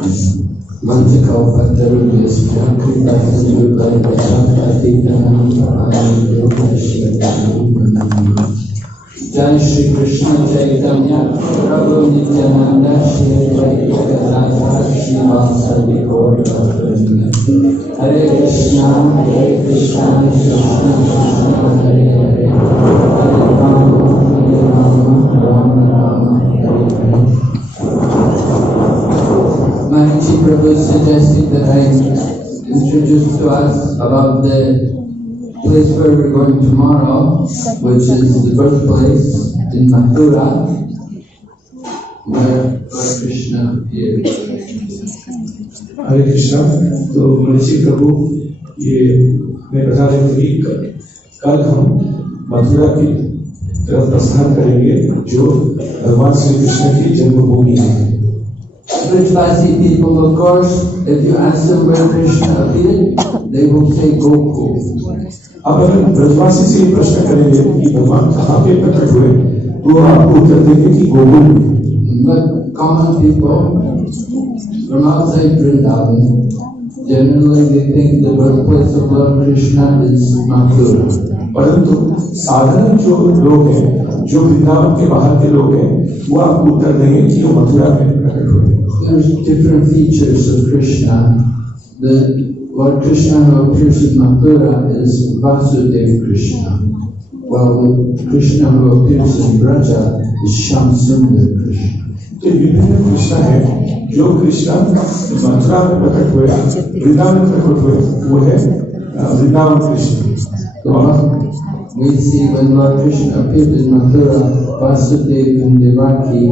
Jai Shri Krishna Chaitanya Prabhu Nityananda Shri Advaita Gadadhar Srivasadi Gaur Bhakta Hare Krishna Krishna Krishna Hare Hare Hare Rama Rama Rama Hare Hare. Maharishi Prabhu suggested that I introduce to us about the place where we're going tomorrow, which is the birthplace in Mathura, where Lord Krishna appeared. Hare Krishna. तो महर्षि प्रभु ये मैं बता रहे थे कि कल हम मथुरा की तरफ प्रस्थान करेंगे, जो भगवान श्री कृष्ण की जन्मभूमि है। Brajvasi people, of course, if you ask them where Krishna appeared, they will say Gokul. अब अगर ब्रजवासी से प्रश्न करेंगे कि भगवान कहाँ पे प्रकट हुए, तो आपको उत्तर देंगे कि गोकुल में। But common people from outside Vrindavan, generally they think the birthplace of Lord Krishna is Mathura. परंतु साधारण जो लोग हैं, जो वृंदावन के बाहर के लोग हैं, वो आपको उत्तर देंगे कि वो मथुरा में प्रकट हुए। There's different features of Krishna. The Lord Krishna who appears in Mathura is Vasudeva Krishna, while the Krishna who appears in Braja is Shamsundar Krishna. तो विभिन्न कृष्ण है, जो कृष्ण मथुरा में प्रकट हुए, वृंदावन में प्रकट हुए, वो है वृंदावन Krishna. We see when Lord Krishna appeared in Mathura, Vasudeva and Devaki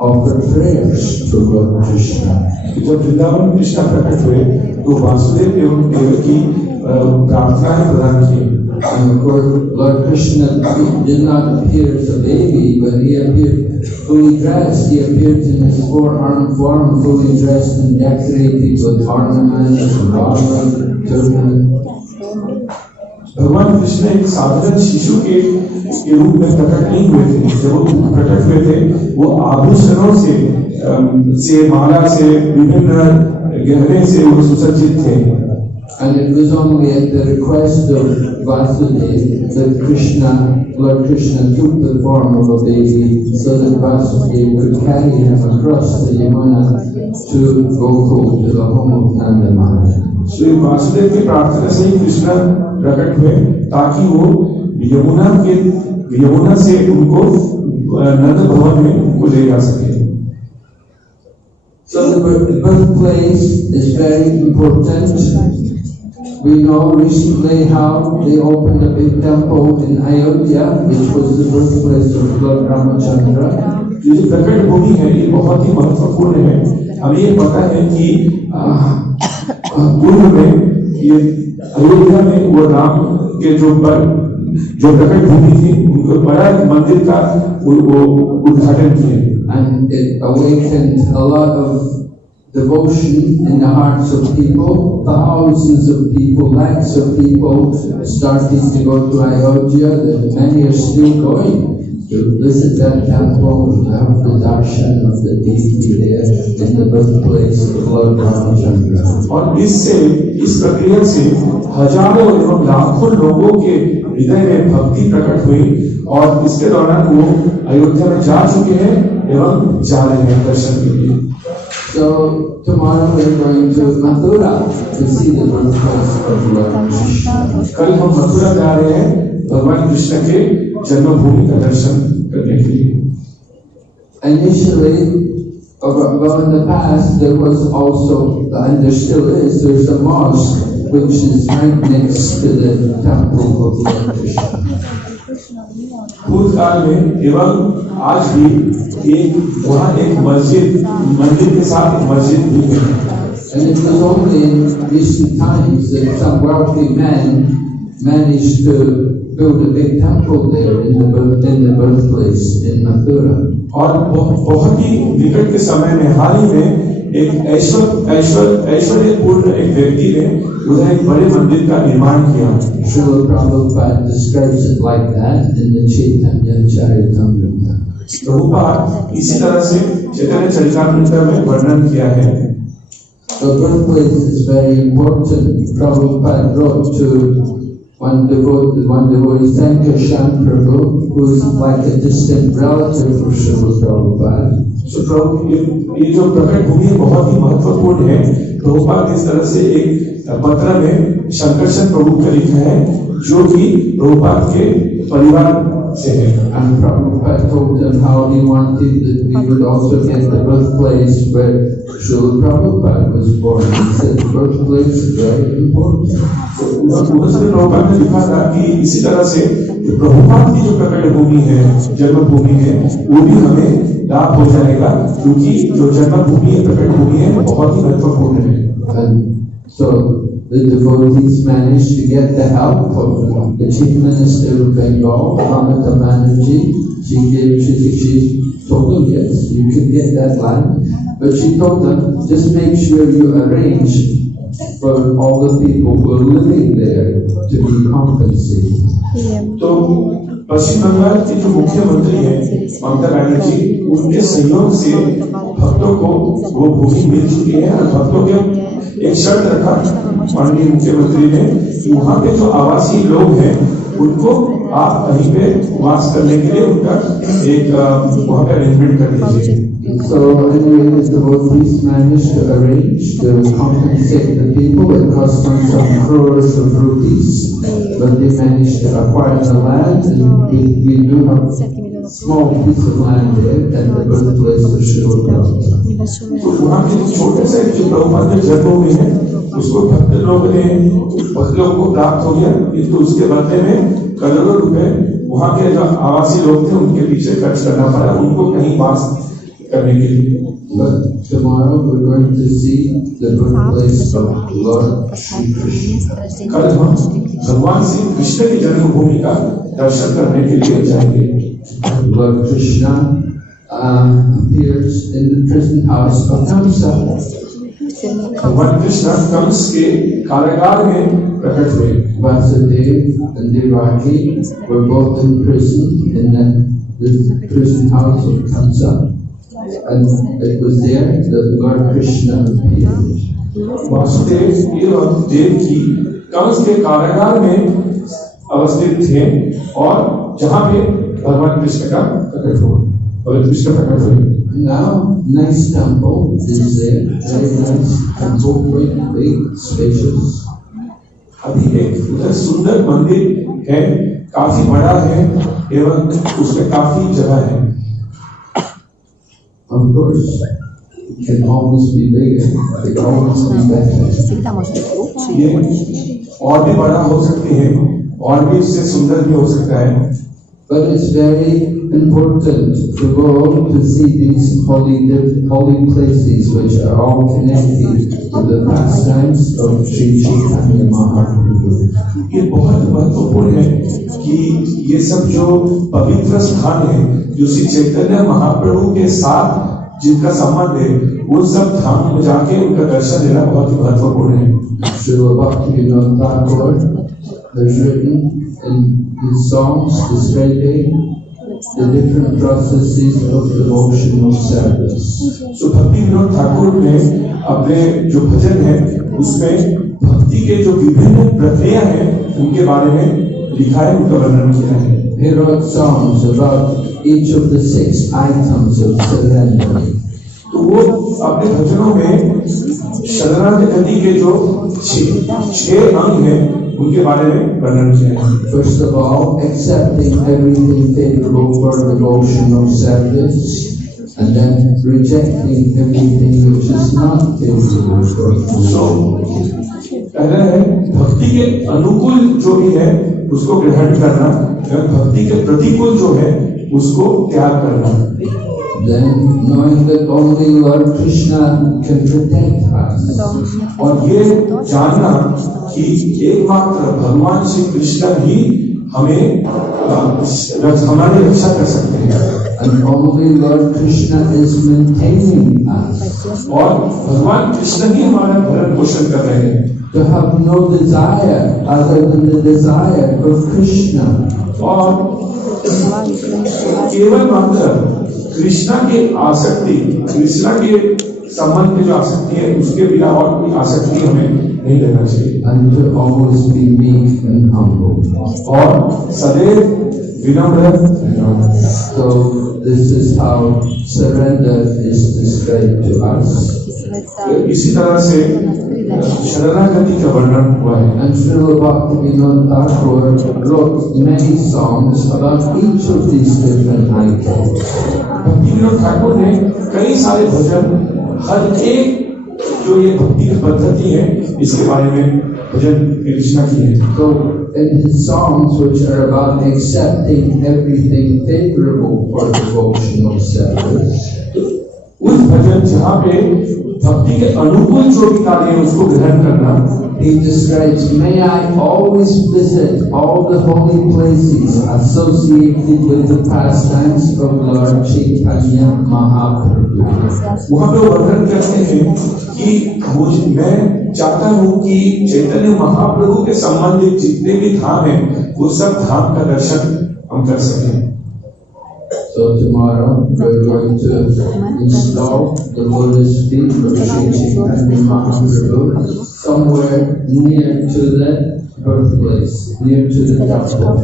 offered prayers to Lord Krishna. जब वृंदावन कृष्ण प्रकट हुए, तो वासुदेव एवं देवकी प्रार्थनाएं प्रदान की। And of course, Lord Krishna did not appear as a baby, but he appeared fully dressed. He appeared in his four-armed form, fully dressed and decorated with ornaments, garland, turban. भगवान कृष्ण एक साधारण शिशु के रूप में प्रकट नहीं हुए थे। जब वो प्रकट हुए थे, वो आभूषणों से माला से विभिन्न गहने से वो सुसज्जित थे। And it was only at the request of Vasudeva that Lord Krishna took the form of a baby, so that Vasudeva could carry him across the Yamuna to Gokul, to the home of Nanda Maharaj. Shri वासुदेव की प्रार्थना से ही कृष्ण प्रकट हुए, ताकि वो यमुना से उनको नंद भवन में उनको ले जा सके। So the birthplace is very important. We know recently how they opened a big temple in Ayodhya, which was the birthplace of Lord Ramachandra. ये जो प्रकट भूमि है, ये बहुत ही महत्वपूर्ण है। हमें ये पता है कि पूर्व में ये अयोध्या में वो राम के जो प्रकट भूमि थी, उनको बड़ा मंदिर का वो उद्घाटन किया। And it awakened a lot of devotion in the hearts of people. Thousands of people, lakhs of people started to go to Ayodhya. Many are still going to visit that temple and have the darshan of the deity there in the birthplace of Lord Ramachandra. और इस प्रक्रिया से हजारों एवं लाखों लोगों के हृदय में भक्ति प्रकट हुई, और इसके दौरान वो अयोध्या में जा चुके हैं एवं जा रहे हैं दर्शन के लिए। So tomorrow we are going to Mathura to see the birthplace of Lord Krishna. कल हम मथुरा जा रहे हैं भगवान कृष्ण के जन्मभूमि का दर्शन करने के लिए। Initially, well in the past, there was also, and there still is, there's a mosque which is right next to the temple of Lord Krishna. भूतकाल में एवं आज भी वहाँ एक मंदिर के साथ एक मस्जिद भी है। And it was only in recent times that some wealthy men managed to build a big temple there in the birthplace in Mathura. और बहुत ही निकट के समय में हाल ही में एक ऐश्वर्यपूर्ण एक व्यक्ति ने उधर एक बड़े मंदिर का निर्माण किया। Srila Prabhupada describes it like that in the Chaitanya Charitamrita. Prabhupada इसी तरह से चैतन्य चरितामृत में वर्णन किया है। The birthplace is very important. Prabhupada wrote to one devotee, Sankarshan Prabhu, who is like a distant relative of Srila Prabhupada. So प्रभु ये जो प्रकट भूमि बहुत ही महत्वपूर्ण है। प्रभुपाद इस तरह से एक पत्र में शंकरशन प्रभु को लिखा है जो कि प्रभुपाद के परिवार से है। And Prabhupada told them how he wanted that we would also get the birthplace where Srila Prabhupada was born. He said the birthplace is very important. उसने प्रभुपाद ने लिखा था कि इसी तरह से प्रभुपाद की जो प्रकट भूमि है, जन्मभूमि है, वो भी हमें लाभ हो जाएगा क्योंकि जो जन्मभूमि है, प्रकट भूमि है, बहुत ही महत्वपूर्ण है। And so the devotees managed to get the help of the Chief Minister of Bengal, Mamata Banerjee. She told them, yes, you can get that land. But she told them, just make sure you arrange for all the people who are living there to be compensated. तो पश्चिम बंगाल के जो मुख्यमंत्री हैं ममता बनर्जी, उनके सहयोग से भक्तों को वो भूमि मिल चुकी है। और भक्तों के एक शर्त रखा माननीय मुख्यमंत्री ने, वहाँ पे जो आवासीय लोग हैं उनको आप कहीं पे वास करने के लिए उनका एक वहाँ पे अरेंजमेंट कर दीजिए। So anyway, the devotees managed to arrange to compensate the people. It cost them some crores of rupees, but they managed to acquire the land, and we do have a small piece of land there and the birthplace of Srila Prabhupada. तो वहाँ के छोटे से जो प्रभुपाद के जन्मभूमि है उसको भक्त लोगों को प्राप्त हो गया, किंतु उसके बदले में करोड़ों रुपए वहाँ के जो आवासीय लोग थे उनके पीछे खर्च करना पड़ा उनको कहीं वास करने के लिए। But tomorrow we're going to see the birthplace of Lord Shri Krishna. कल हम भगवान श्री कृष्ण की जन्मभूमि का दर्शन करने के लिए जाएंगे। Lord Krishna appears in the prison house of Kamsa. भगवान कृष्ण कंस के कारागार में प्रकट हुए। Vasudeva and Devaki were both in prison in the prison house of Kamsa, and it was there that Lord Krishna appeared. Vasudev एवं देवकी कंस के कारागार में अवस्थित थे और जहाँ पे भगवान कृष्ण का प्रकट हुआ और कृष्ण प्रकट हुए। Now, nice temple is there, very nice temple, quite big, spacious. अभी एक उधर सुंदर मंदिर है, काफी बड़ा है एवं उसमें काफी जगह है। Of course, it can always be bigger, it can always be better. ये और भी बड़ा हो सकते हैं और भी इससे सुंदर भी हो सकता है। But it's very important to go to see these holy places which are all connected to the pastimes of Sri Chaitanya Mahaprabhu. ये बहुत महत्वपूर्ण है कि ये सब जो पवित्र स्थान है जो श्री चैतन्य महाप्रभु के साथ जिनका संबंध है उन सब धाम में जाके उनका दर्शन लेना बहुत ही महत्वपूर्ण है। Srila Bhaktivinoda Thakur has written in his songs describing the different processes of devotional service. So भक्ति विनोद ठाकुर ने अपने जो भजन है उसमें भक्ति के जो विभिन्न प्रक्रिया हैं उनके बारे में लिखा है, उनका वर्णन किया है। He wrote songs about each of the 6 items of surrender. तो वो अपने भजनों में शरणागति के जो 6 अंग हैं उनके बारे में वर्णन किया है। First of all, accepting everything favorable for devotional service, and then rejecting everything which is not favorable for devotional service. पहला है भक्ति के अनुकूल जो भी है उसको ग्रहण करना, और भक्ति के प्रतिकूल जो है उसको त्याग करना। Then knowing that only Lord Krishna can protect us. और ये जानना कि एकमात्र भगवान श्री कृष्ण ही हमें हमारी रक्षा कर सकते हैं। And only Lord Krishna is maintaining us. और भगवान कृष्ण ही हमारा भरण पोषण कर रहे हैं। To have no desire other than the desire of Krishna. और केवल मात्र कृष्णा की आसक्ति, कृष्णा के संबंध की जो आसक्ति है उसके बिना और कोई आसक्ति हमें नहीं लेना चाहिए। And to always be meek and humble. और सदैव विनम्र। So this is how surrender is described to us. इसी तरह से शरणागति का वर्णन हुआ है। And Srila Bhaktivinoda Thakur wrote many songs about each of these different icons. Bhaktivinod ठाकुर ने कई सारे भजन हर एक जो ये भक्ति की पद्धति है इसके बारे में भजन रचना की है। So in his songs, which are about accepting everything favorable for devotional service, उस भजन जहाँ पे भक्ति के अनुकूल जो भी कार्य है उसको ग्रहण करना, he describes, "May I always visit all the holy places associated with the pastimes of Lord Chaitanya Mahaprabhu." वहाँ पे वर्णन करते हैं कि मैं चाहता हूँ कि चैतन्य महाप्रभु के संबंधित जितने भी धाम हैं वो सब धाम का दर्शन हम कर सकें। So tomorrow we're going to install the lotus feet of Sri Chaitanya Mahaprabhu somewhere near to the birthplace, near to the temple,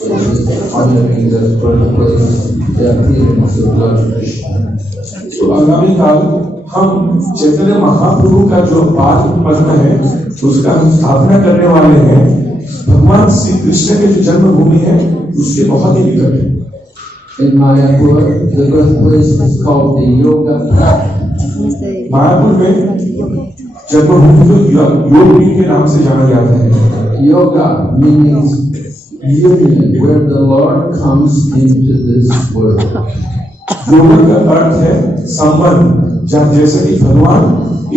which is honoring the birthplace, the appearance of Lord Krishna. तो आगामी काल हम चैतन्य महाप्रभु का जो पाद पद्म है उसका हम स्थापना करने वाले हैं भगवान श्री कृष्ण के जो जन्मभूमि है उसके बहुत ही निकट है। In Mayapur, the birthplace is called the Yoga Path. Mayapur में जन्मभूमि को योग के नाम से जाना जाता है। Yoga means union, where the Lord comes into this world. योग का अर्थ है संबंध, जहाँ जैसे कि भगवान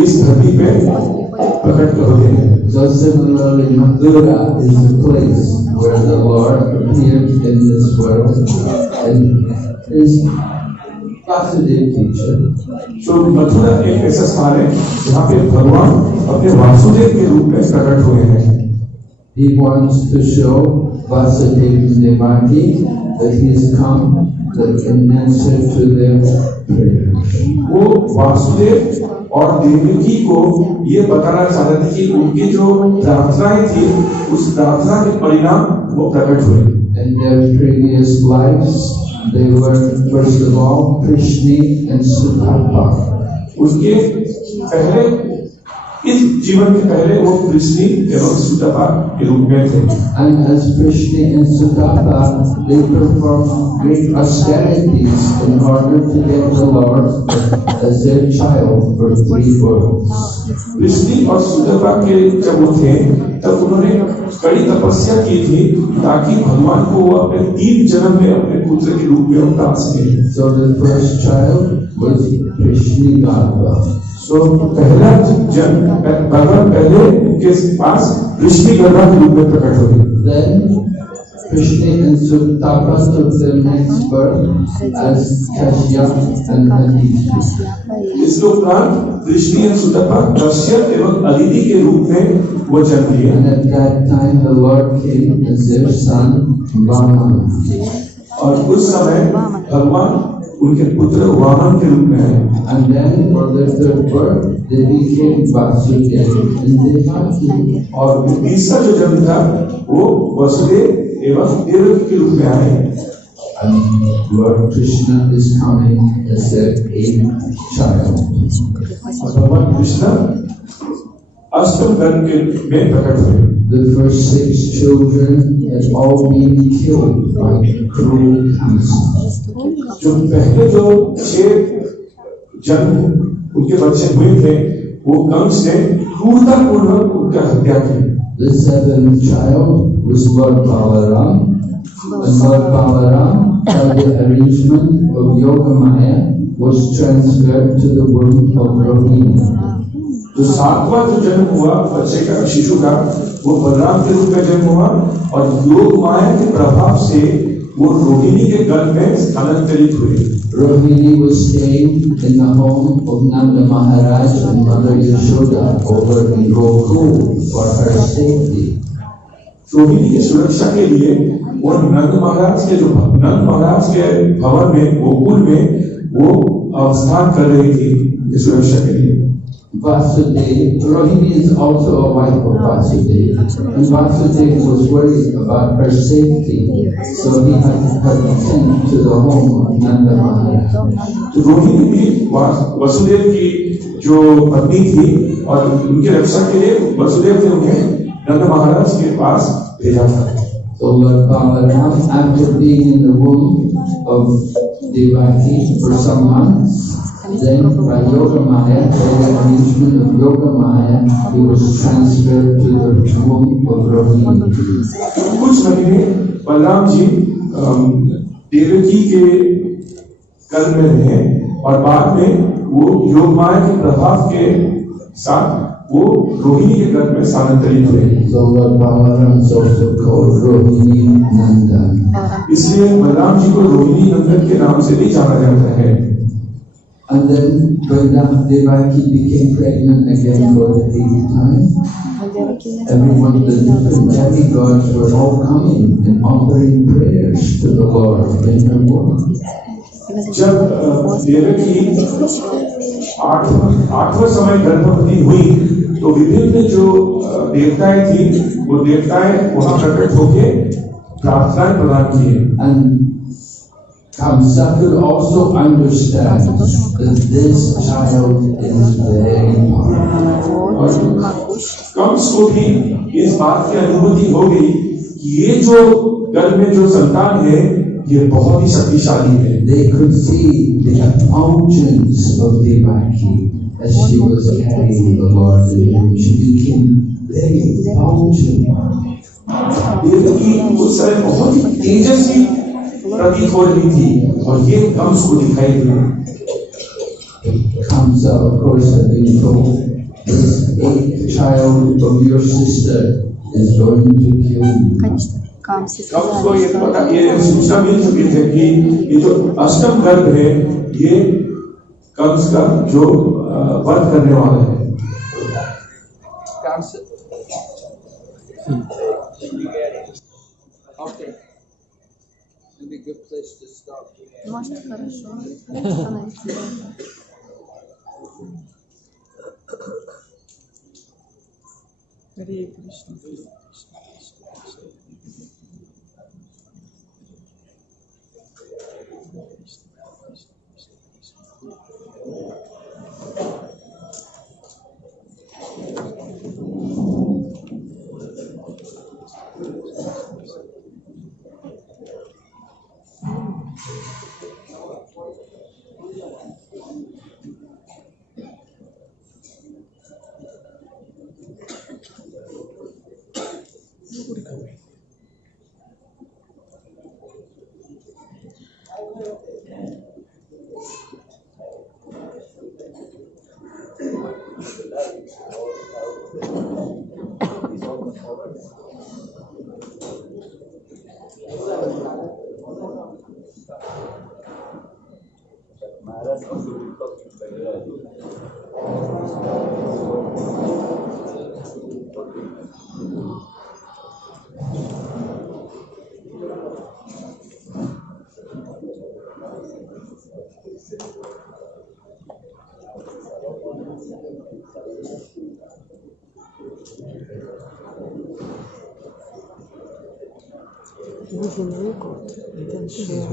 इस धरती पे प्रकट होते हैं। So similarly, Mathura is the place where the Lord appeared in this world and is Vasudev teacher. तो मथुरा एक ऐसा स्थान है जहाँ पे भगवान अपने वासुदेव के रूप में प्रकट हुए हैं। He wants to show Vasudev and Devaki that he has come in answer to their prayers. वो वासुदेव और देवकी को ये बताना चाहते थे कि उनकी जो प्रार्थनाएं थी उस प्रार्थना के परिणाम वो प्रकट हुए। In their previous lives, they were first of all Krishna and Sudapa. उनके पहले इस जीवन के पहले वो कृष्ण एवं सुदामा के रूप में थे। And as Krishna and Sudapa, they performed great austerities in order to get the Lord as their child for 3 worlds. कृष्ण और सुदामा के जब वो थे तब उन्होंने कड़ी तपस्या की थी ताकि भगवान को वो अपने 3 जन्म में अपने पुत्र के रूप में उतार सके। So the first child was Krishna Garbha. तो पहला जन्म भगवान पहले उनके पास कृष्ण गर्भा के रूप में प्रकट हुए। Then Krishna and Sudapa took their next birth as Kashyap and Aditi. इसके उपरांत कृष्ण और सुदामा कश्यप एवं अदिति के रूप में वो जन्म लिए। And at that time the Lord came as their son Vaman. और उस समय भगवान उनके पुत्र वामन के रूप में आए। And then for their third birth they became Vasudev and Devaki. और तीसरा जो जन्म था वो वसुदेव एवं देवकी के रूप में आए। And Lord Krishna is coming as their 8th child. और भगवान कृष्ण अष्टम गर्भ के में प्रकट हुए। The first 6 children had all been killed by cruel cancer. जो पहले जो 6 जन्म उनके बच्चे हुए थे वो कंस ने क्रूरतापूर्वक उनका हत्या की। The 7th child was Lord Balaram, and Lord Balaram, by the arrangement of Yogamaya, was transferred to the womb of Rohini. जो 7वां जो जन्म हुआ बच्चे का शिशु का वो बलराम के रूप में जन्म हुआ और योग माया के प्रभाव से वो रोहिणी के गर्भ में स्थानांतरित हुए। Rohini was staying in the home of Nanda Maharaj and Mother Yashoda over in Gokul for her safety. Rohini की सुरक्षा के लिए वो नंद महाराज के भवन में गोकुल में वो स्नान कर रही थी इस सुरक्षा के लिए। Vasudev, Rohini is also a wife of Vasudev, and Vasudev was worried about her safety, so he had her sent to the home of Nanda Maharaj. तो रोहिणी भी वसुदेव की जो पत्नी थी और उनकी रक्षा के लिए वसुदेव ने उन्हें नंद महाराज के पास भेजा था। So Lord Balaram, after being in the womb of Devaki for some months, then by Yoga Maya, by the arrangement of Yoga Maya, he was transferred to the womb of Rohini. कुछ महीने बलराम जी देवकी के गर्भ में रहे और बाद में वो योग माया के प्रभाव के साथ वो रोहिणी के गर्भ में स्थानांतरित हुए। So Lord Balaram is also called Rohini Nandan. इसलिए बलराम जी को रोहिणी नंदन के नाम से भी जाना जाता है। And then when Devaki became pregnant again for the 8th time, everyone, the different demigods were all coming and offering prayers to the Lord in her womb. जब देवकी आठवां समय गर्भवती हुई तो विभिन्न जो देवताएं थी वो देवताएं वहां प्रकट होके प्रार्थनाएं प्रदान किए। And Kamsa could also understand that this child is very powerful. Kans को भी इस बात की अनुभूति हो गई कि ये जो गर्भ में जो संतान है ये बहुत ही शक्तिशाली है। They could see the effulgence of Devaki as she was carrying the Lord in her. She became very effulgent. Devaki उस समय बहुत ही तेजस्वी प्रतीत हो रही थी और ये कंस को दिखाई दिया। Kamsa, of course, had been told, this 8th child of your sister is going to kill you. Kans को ये सूचना मिल चुकी थी कि ये जो अष्टम गर्भ है ये कंस का जो वध करने वाला है। Okay. It'd be a good place to stop. Может, хорошо. Остановиться. Харе Кришна. Google record and then share.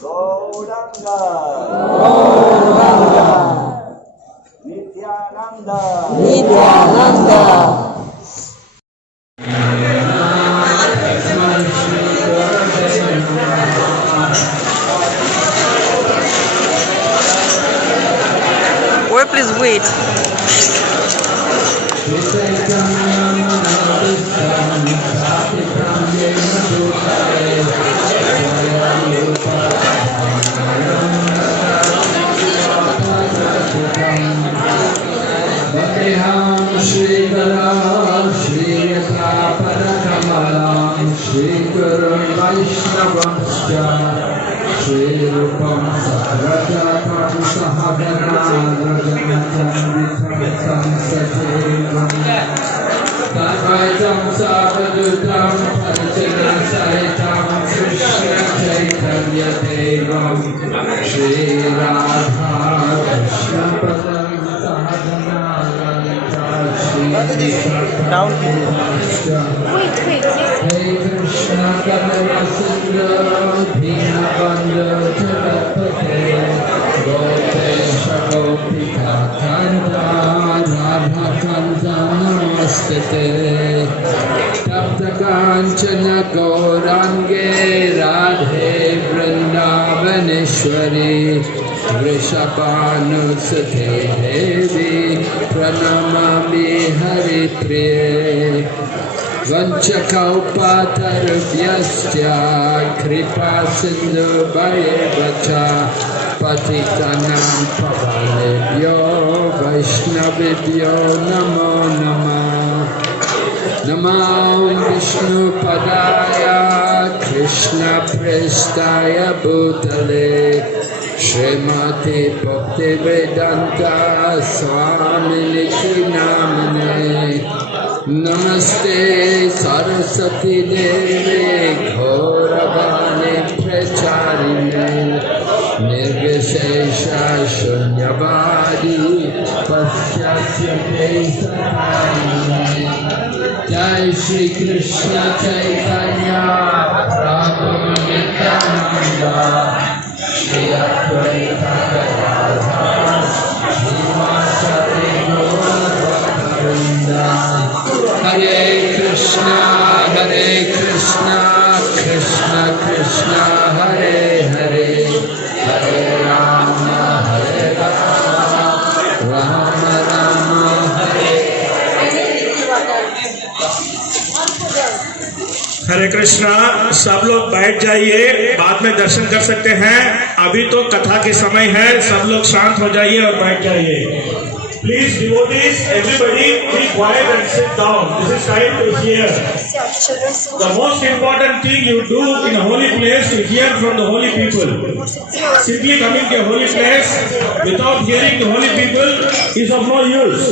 Gauranga, Nityananda, Or please wait. Shri Guru Vaishnavascha Shri Rupam Sagrajatam Sahagana Rajanatam Vitam Sachevam Advaitam Savadutam Parajana Sahitam Krishna Chaitanya Devam Shri Radha Krishna Padam Sahagana Lalita Shri Down. Wait. Hey Krishna Kavirasindra Dhinabandha Jagatpate Gopesha Gopika Kanta Radha Kanta Namaskate Tapta Kanchana Gaurange Radhe Vrindavaneshwari Vrishabhanusate Devi Pranamami Hari Priye Vanchakaupatarvyasya kripa sindhu bhayevacha patitanam pavanebhyo vaishnavibhyo namo namah Namo Vishnu Padaya Krishna Prestaya Bhutale Srimati Bhaktivedanta Swamini Namane Namaste Saraswati Devi Gauravani Pracharine Nirvishesha Shunyavadi Pasyasya Desatarine Jai Shri Krishna Chaitanya Prabhu Nityananda Shri Advaita Gadadhara Srimati Gaura Hare Krishna, Krishna Krishna, Hare Hare, Hare Rama, Rama Rama, Hare हरे कृष्णा। सब लोग बैठ जाइए, बाद में दर्शन कर सकते हैं। अभी तो कथा के समय है, सब लोग शांत हो जाइए और बैठ जाइए। Please devotees, everybody be quiet and sit down. This is time to hear. The most important thing you do in a holy place to hear from the holy people. Simply coming to a holy place without hearing the holy people is of no use.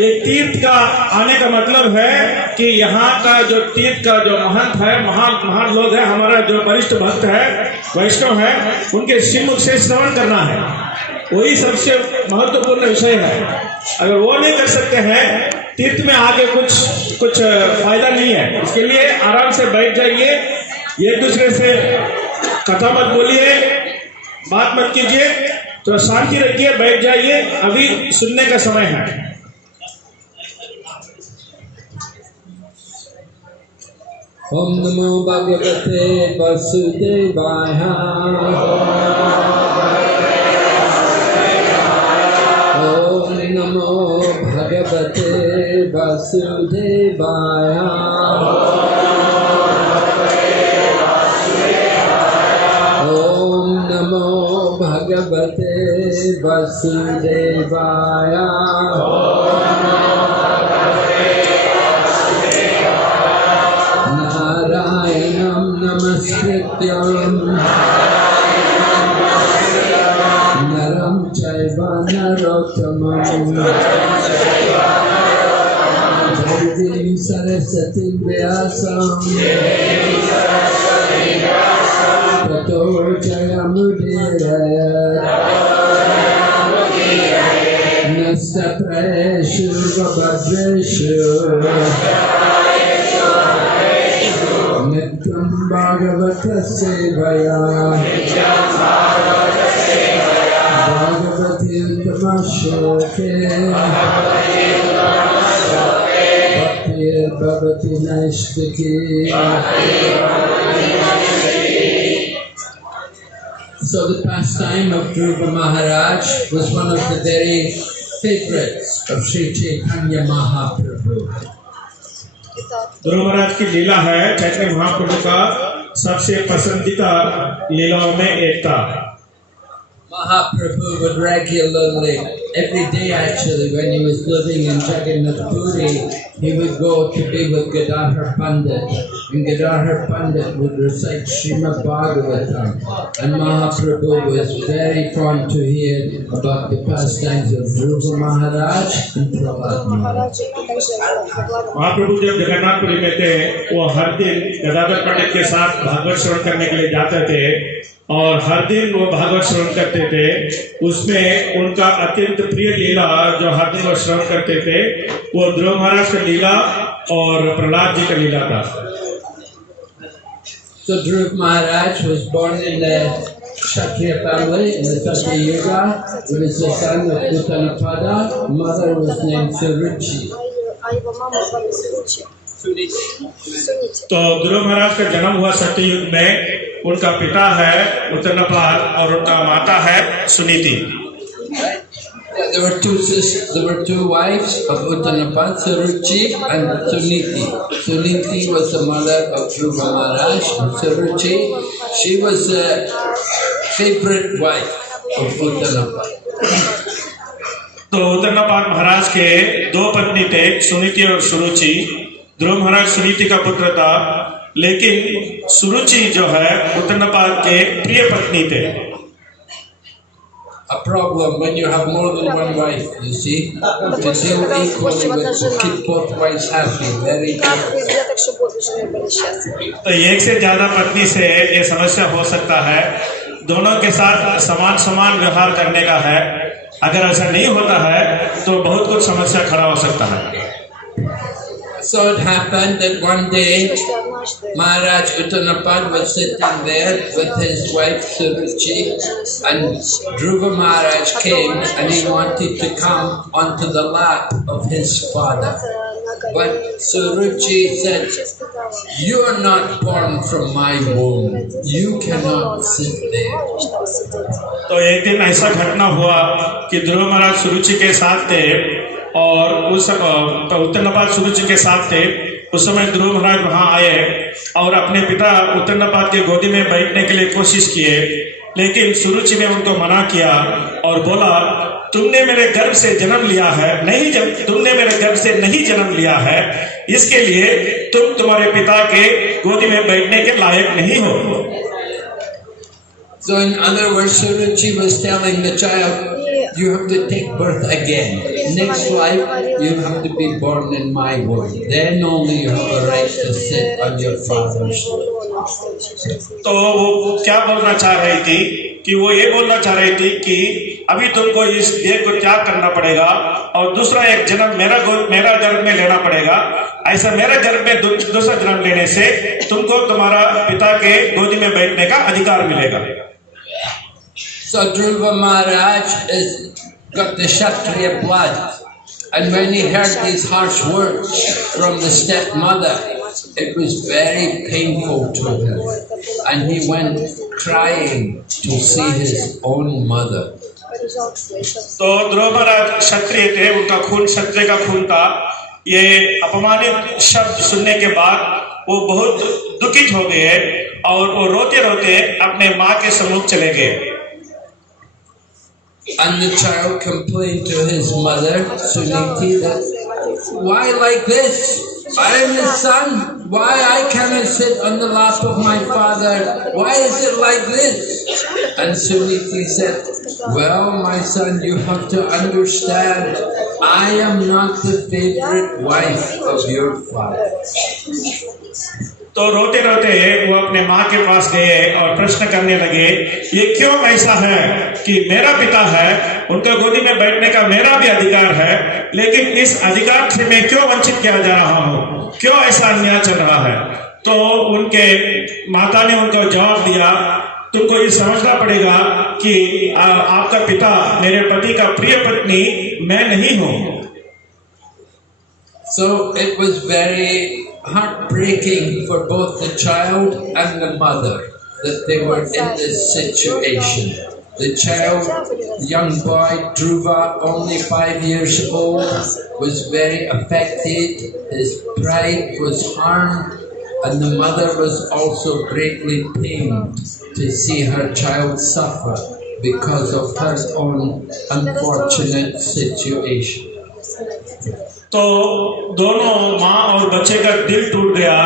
एक तीर्थ का आने का मतलब है कि यहाँ का जो तीर्थ का जो महंत है, महान लोग हैं, हमारा जो वरिष्ठ भक्त है, वैष्णव है, उनके श्रीमुख से श्रवण करना है। वही सबसे महत्वपूर्ण विषय है। अगर वो नहीं कर सकते हैं, तीर्थ में आके कुछ फायदा नहीं है। इसके लिए आराम से बैठ जाइए, एक दूसरे से कथा मत बोलिए, बात मत कीजिए, तो शांति रखिए, बैठ जाइए। अभी सुनने का समय है। Om Namo Bhagavate Vasudevaya Om Namo Bhagavate Vasudevaya Om Namo Bhagavate Vasudevaya Narayanam Namaskrityam Naram Chaiva Narottamam Jaidim Saraswati Vyasam Tato Jayamudhirayat Nasta Prayeshu Vabhadreshu Nityam Bhagavata Sevaya Bhagavati Uttamashoke Bhakti Bhavati Naishtiki. So the pastime of Dhruva Maharaj was one of the very favorites of Sri Chaitanya Mahaprabhu. ध्रुव महाराज की लीला है चैतन्य महाप्रभु का सबसे पसंदीदा लीलाओं में एक था। Mahaprabhu would regularly every day actually when he was living in Jagannath Puri, he would go to be with Gadadhar Pandit, and Gadadhar Pandit would recite Srimad Bhagavatam, and Mahaprabhu was very fond to hear about the pastimes of Dhruva Maharaj and Prahlad Maharaj. महाप्रभु जब जगन्नाथपुरी में थे वो हर दिन गदाधर पंडित के साथ भागवत श्रवण करने के लिए जाते थे और हर दिन वो भागवत श्रवण करते थे। उसमें उनका अत्यंत प्रिय लीला जो हर दिन वो श्रवण करते थे वो ध्रुव महाराज का लीला और प्रहलाद जी का लीला था। So Dhruv Maharaj was born in the Kshatriya family in the Satya Yuga. He was the son of Uttanapada. Mother was named Suruchi. तो ध्रुव महाराज का जन्म हुआ सत्ययुग में। उनका पिता है उत्तनपाद और उनका माता है Suniti. There were two wives of Uttanapad, Suruchi and Suniti. Suniti was the mother of Dhruva Maharaj, and Suruchi, she was the favorite wife of Uttanapad. तो उत्तनपाद महाराज के दो पत्नी थे, सुनीति और सुरुचि। ध्रुव महाराज सुनीति का पुत्र था, लेकिन सुरुचि जो है उत्तनपाद के प्रिय पत्नी थे। A problem when you have more than one wife, you see, to deal equally with, to keep both wives happy, very difficult. तो एक से ज्यादा पत्नी से ये समस्या हो सकता है। दोनों के साथ समान समान व्यवहार करने का है। अगर ऐसा नहीं होता है तो बहुत कुछ समस्या खड़ा हो सकता है। So it happened that one day Maharaj Uttanapad was sitting there with his wife Suruchi, and Dhruva Maharaj came and he wanted to come onto the lap of his father. But Suruchi said, "You are not born from my womb. You cannot sit there." तो एक दिन ऐसा घटना हुआ कि ध्रुव महाराज सुरुचि के साथ थे और उस उत्तनपाद सुरुचि के साथ थे। उस समय ध्रुव महाराज वहां आए और अपने पिता उत्तनपाद के गोदी में बैठने के लिए कोशिश किए, लेकिन सुरुचि ने उनको मना किया और बोला, तुमने मेरे गर्भ से जन्म लिया है, तुमने मेरे गर्भ से नहीं जन्म लिया है, इसके लिए तुम तुम्हारे पिता के गोदी में बैठने के लायक नहीं हो। So in other words, Suruchi was telling the child, you have to take birth again. Next life, you have to be born in my womb. Then only you have a right to sit on your father's lap. तो वो क्या बोलना चाह रही थी कि वो ये बोलना चाह रही थी कि अभी तुमको इस देह को त्याग करना पड़ेगा और दूसरा एक जन्म मेरा जन्म में लेना पड़ेगा। ऐसा मेरे जन्म में दूसरा जन्म लेने से तुमको तुम्हारा पिता के गोदी में बैठने का अधिकार मिलेगा। So Dhruva Maharaj has got the Kshatriya blood, and when he heard these harsh words from the stepmother, it was very painful to him, and he went crying to see his own mother. तो ध्रुव महाराज क्षत्रिय थे, उनका खून क्षत्रिय का खून था। ये अपमानित शब्द सुनने के बाद वो बहुत दुखित हो गए और वो रोते रोते अपने माँ के सम्मुख चले गए। And the child complained to his mother, Suniti, that, why like this? I am his son. Why I cannot sit on the lap of my father? Why is it like this? And Suniti said, well, my son, you have to understand, I am not the favorite wife of your father. तो रोते रोते वो अपने माँ के पास गए और प्रश्न करने लगे, ये क्यों ऐसा है कि मेरा पिता है, उनका गोदी में बैठने का मेरा भी अधिकार है, लेकिन इस अधिकार से मैं क्यों वंचित किया जा रहा हूँ, क्यों ऐसा अन्याय चल रहा है। तो उनके माता ने उनको जवाब दिया, तुमको ये समझना पड़ेगा कि आपका पिता मेरे पति का प्रिय पत्नी मैं नहीं हूँ। So it was very heartbreaking for both the child and the mother that they were in this situation. The child, the young boy, Dhruva, only 5 years old, was very affected. His pride was harmed, and the mother was also greatly pained to see her child suffer because of her own unfortunate situation. तो दोनों माँ और बच्चे का दिल टूट गया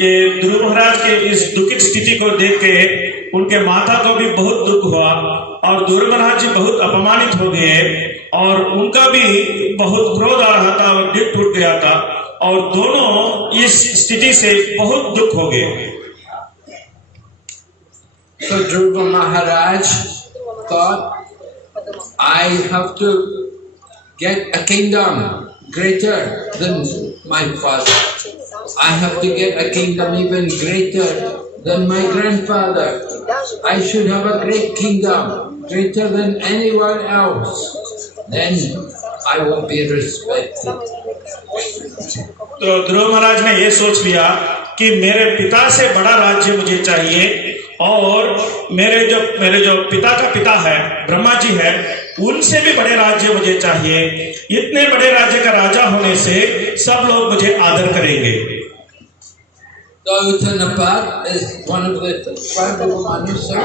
कि ध्रुव महाराज के इस दुखित स्थिति को देख के उनके माता को भी बहुत दुख हुआ और ध्रुव महाराज जी बहुत अपमानित हो गए और उनका भी बहुत क्रोध आ रहा था और दिल टूट गया था और दोनों इस स्थिति से बहुत दुख हो गए. So Dhruva Maharaj thought, I have to get a kingdom greater than my father. I have to get a kingdom even greater than my grandfather. I should have a great kingdom, greater than anyone else. Then I will be respected. तो ध्रुव महाराज ने ये सोच लिया कि मेरे पिता से बड़ा राज्य मुझे चाहिए और मेरे जो पिता का पिता है ब्रह्मा जी है उनसे भी बड़े राज्य मुझे चाहिए. इतने बड़े राज्य का राजा होने से सब लोग मुझे आदर करेंगे. So Uttanapad is one of the Swayambhuva Manu, sir.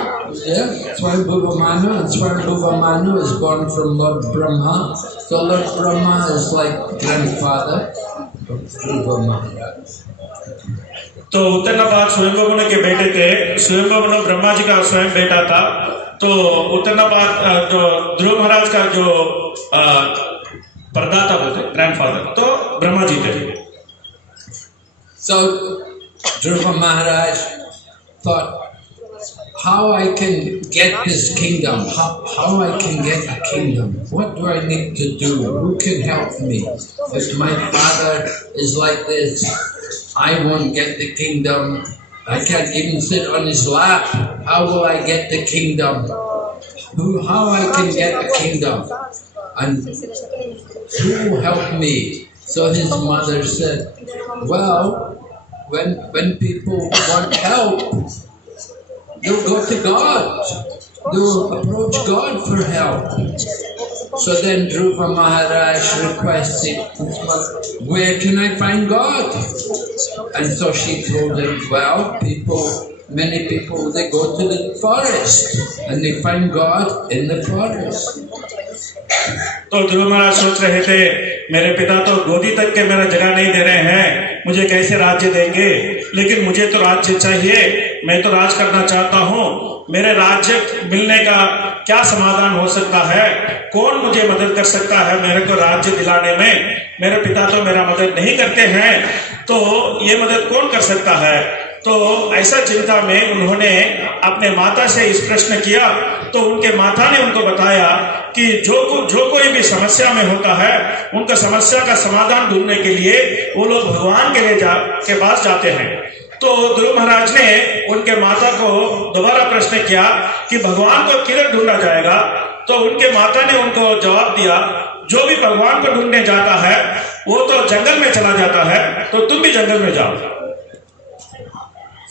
Yeah, Swayambhuva Manu, and Swayambhuva Manu is born from Lord Brahma. So Lord Brahma is like grandfather of Dhruva Maharaj. तो उत्तरनापाद स्वयंभुवन के बेटे थे. स्वयंभुवन ब्रह्मा जी का स्वयं बेटा था. तो उत्तरनापाद जो ध्रुव महाराज का जो परदाता बोलते ग्रैंडफादर तो ब्रह्मा जी थे. So Dhruva Maharaj thought, how I can get this kingdom, how I can get a kingdom, what do I need to do, who can help me? If my father is like this, I won't get the kingdom, I can't even sit on his lap, how will I get the kingdom? How I can get the kingdom? And who will help me? So his mother said, well, when people want help, they'll go to God. They'll approach God for help. So then Dhruva Maharaj requested his mother, where can I find God? And so she told him, well, many people, they go to the forest and they find God in the forest. तो ध्रुव महाराज सोच रहे थे मेरे पिता तो गोदी तक के मेरा जगह नहीं दे रहे हैं, मुझे कैसे राज्य देंगे, लेकिन मुझे तो राज्य चाहिए, मैं तो राज करना चाहता हूँ, मेरे राज्य मिलने का क्या समाधान हो सकता है, कौन मुझे मदद कर सकता है मेरे को राज्य दिलाने में, मेरे पिता तो मेरा मदद नहीं करते हैं, तो ये मदद कौन कर सकता है. तो ऐसा चिंता में उन्होंने अपने माता से इस प्रश्न किया. तो उनके माता ने उनको बताया कि जो कोई भी समस्या में होता है उनका समस्या का समाधान ढूंढने के लिए वो लोग भगवान के पास जाते हैं. तो ध्रुव महाराज ने उनके माता को दोबारा प्रश्न किया कि भगवान को किधर ढूंढा जाएगा. तो उनके माता ने उनको जवाब दिया, जो भी भगवान को ढूंढने जाता है वो तो जंगल में चला जाता है, तो तुम भी जंगल में जाओ.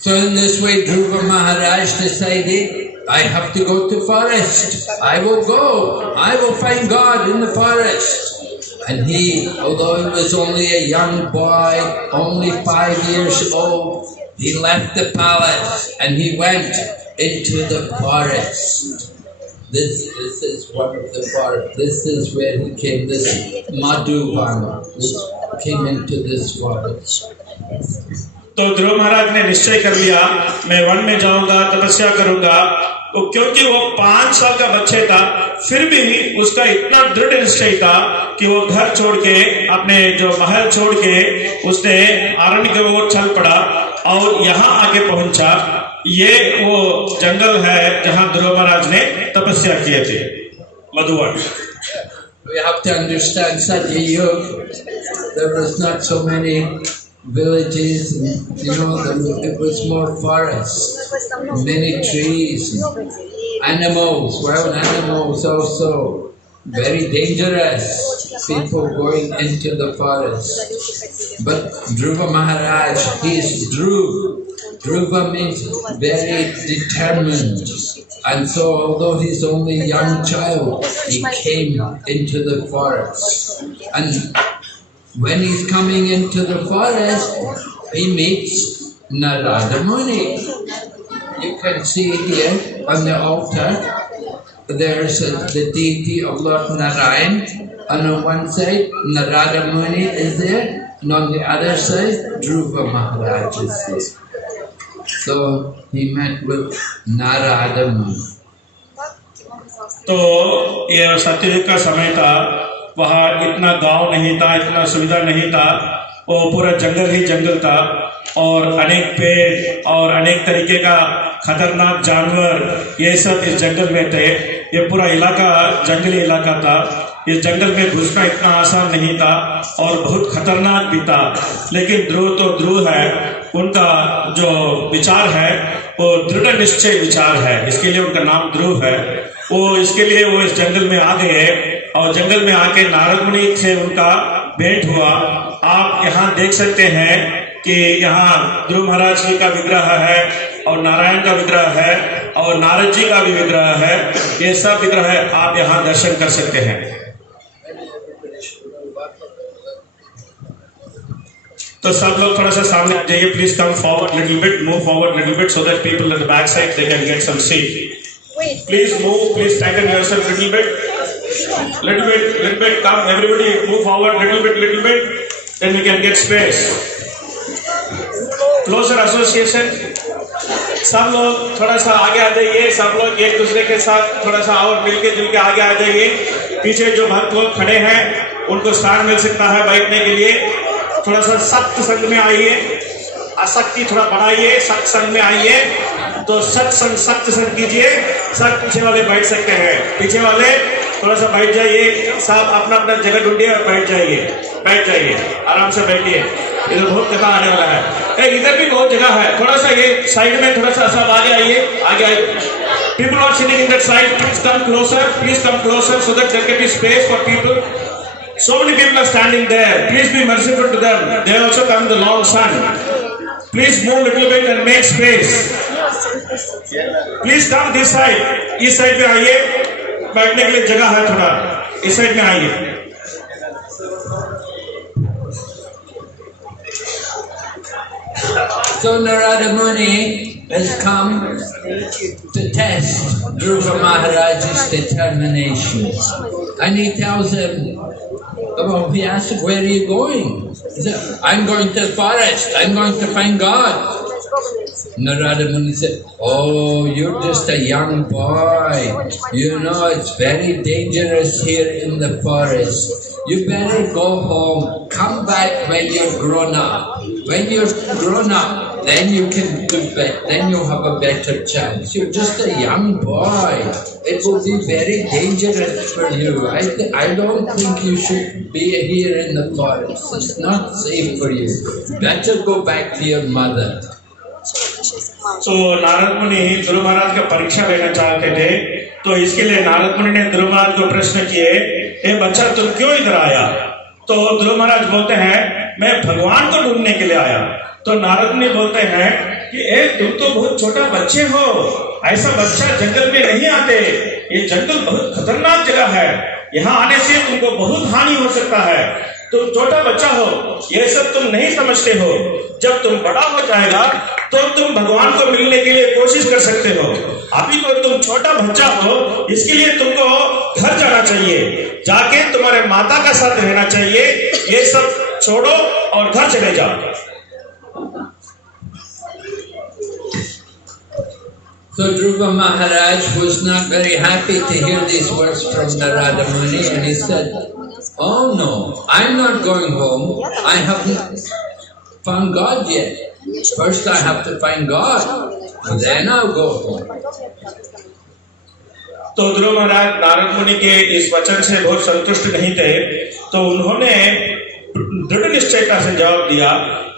So in this way Dhruva Maharaj decided, I have to go to forest. I will go. I will find God in the forest. And he, although he was only a young boy, only 5 years old, he left the palace and he went into the forest. This is one of the forests. This is where he came, this Madhuvana. He came into this forest. तो ध्रुव महाराज ने निश्चय कर लिया मैं वन में जाऊंगा, तपस्या करूंगा. क्योंकि वो 5 साल का बच्चे था, फिर भी उसका इतना दृढ़ निश्चय था कि वो घर छोड़ के, अपने जो महल छोड़ के उसने अरण्य की ओर चल पड़ा और यहाँ आके पहुंचा. ये वो जंगल है जहाँ ध्रुव महाराज ने तपस्या किए थे, मधुवन. We have to understand Satya Yuga, there was not so many villages, it was more forests, many trees, animals, wild animals also, very dangerous, people going into the forest. But Dhruva Maharaj, he is Dhruv. Dhruva means very determined. And so although he's only a young child, he came into the forest. And when he's coming into the forest, he meets Narada Muni. You can see here on the altar, there's the deity of Lord Narayan, and on one side Narada Muni is there, and on the other side Dhruva Maharaj is there. So he met with Narada Muni. तो ये सत्ययुग का समय था, वहाँ इतना गांव नहीं था, इतना सुविधा नहीं था, वो पूरा जंगल ही जंगल था और अनेक पेड़ और अनेक तरीके का खतरनाक जानवर ये सब इस जंगल में थे। ये पूरा इलाका जंगली इलाका था। इस जंगल में घुसना इतना आसान नहीं था और बहुत खतरनाक भी था। लेकिन ध्रुव तो ध्रुव है, उनका जो विचार है वो दृढ़ निश्चय विचार है, इसके लिए उनका नाम ध्रुव है। वो इसके लिए वो इस जंगल में आ गए और जंगल में आके नारद मुनि से उनका भेंट हुआ। आप यहाँ देख सकते हैं कि यहाँ ध्रुव महाराज जी का विग्रह है और नारायण का विग्रह है और नारद जी का भी विग्रह है। ये सब विग्रह आप यहाँ दर्शन कर सकते हैं। तो सब लोग थोड़ा सा सामने आ जाइए, please come forward little bit, move forward little bit so that people at the back side they can get some seat. Please move, please tighten yourself little bit, come everybody move forward little bit, then we can get space. Closer association, सब लोग थोड़ा सा आगे आ जाइए, सब लोग एक दूसरे के साथ थोड़ा सा और मिलके जुल के आगे आ जाइए। पीछे जो भक्त लोग खड़े हैं उनको स्थान मिल सकता है बैठने के लिए। थोड़ा सा सत्संग में आइए, आसक्ति थोड़ा बढ़ाइए, सत्संग में आइए। तो सत्संग कीजिए। सब पीछे वाले बैठ सकते हैं, पीछे वाले थोड़ा सा बैठ जाइए, सब अपना अपना जगह ढूंढिए और बैठ जाइए, आराम से बैठिए। इधर बहुत कथा आने वाला है, इधर भी बहुत जगह है, थोड़ा सा ये साइड में थोड़ा सा सब आगे आइए। People are sitting in that side, please come closer so that there can be space for people. So many people are standing there, please be merciful to them, they also come in the long sun. Please move little bit and make space. Please come this side, इस साइड में आइए, बैठने के लिए जगह है थोड़ा, इस साइड में आइए। So Narada Muni has come to test Dhruva Maharaj's determination, and he tells him, well, he asks, where are you going? He said, I'm going to the forest, I'm going to find God. Narada Muni said, oh, you're just a young boy. You know, it's very dangerous here in the forest. You better go home. Come back when you're grown up. When you're grown up, then you can do better. Then you'll have a better chance. You're just a young boy. It will be very dangerous for you. I don't think you should be here in the forest. It's not safe for you. Better go back to your mother. तो नारद मुनि ध्रुव महाराज का परीक्षा लेना चाहते थे, तो इसके लिए नारद मुनि ने ध्रुव महाराज को प्रश्न किए, ए बच्चा तुम क्यों इधर आया? तो ध्रुव महाराज बोलते हैं, मैं भगवान को ढूंढने के लिए आया। तो नारद मुनि बोलते हैं कि तुम तो बहुत छोटा बच्चे हो, ऐसा बच्चा जंगल में नहीं आते, ये जंगल बहुत खतरनाक जगह है, यहाँ आने से तुमको बहुत हानि हो सकता है, तुम छोटा बच्चा हो, ये सब तुम नहीं समझते हो। जब तुम बड़ा हो जाएगा तो तुम भगवान को मिलने के लिए कोशिश कर सकते हो। अभी तो तुम छोटा बच्चा हो, इसके लिए तुमको घर जाना चाहिए, जाके तुम्हारे माता का साथ रहना चाहिए, ये सब छोड़ो और घर चले जाओ। So Dhruva Maharaj was not very happy to hear these words from Narada Muni, and he said, oh no, I'm not going home. I haven't found God yet. First I have to find God, and then I'll go home. तो ध्रुव महाराज नारद मुनि के इस वचन से बहुत संतुष्ट नहीं थे, तो उन्होंने दृढ़ निश्चयता से जवाब दिया,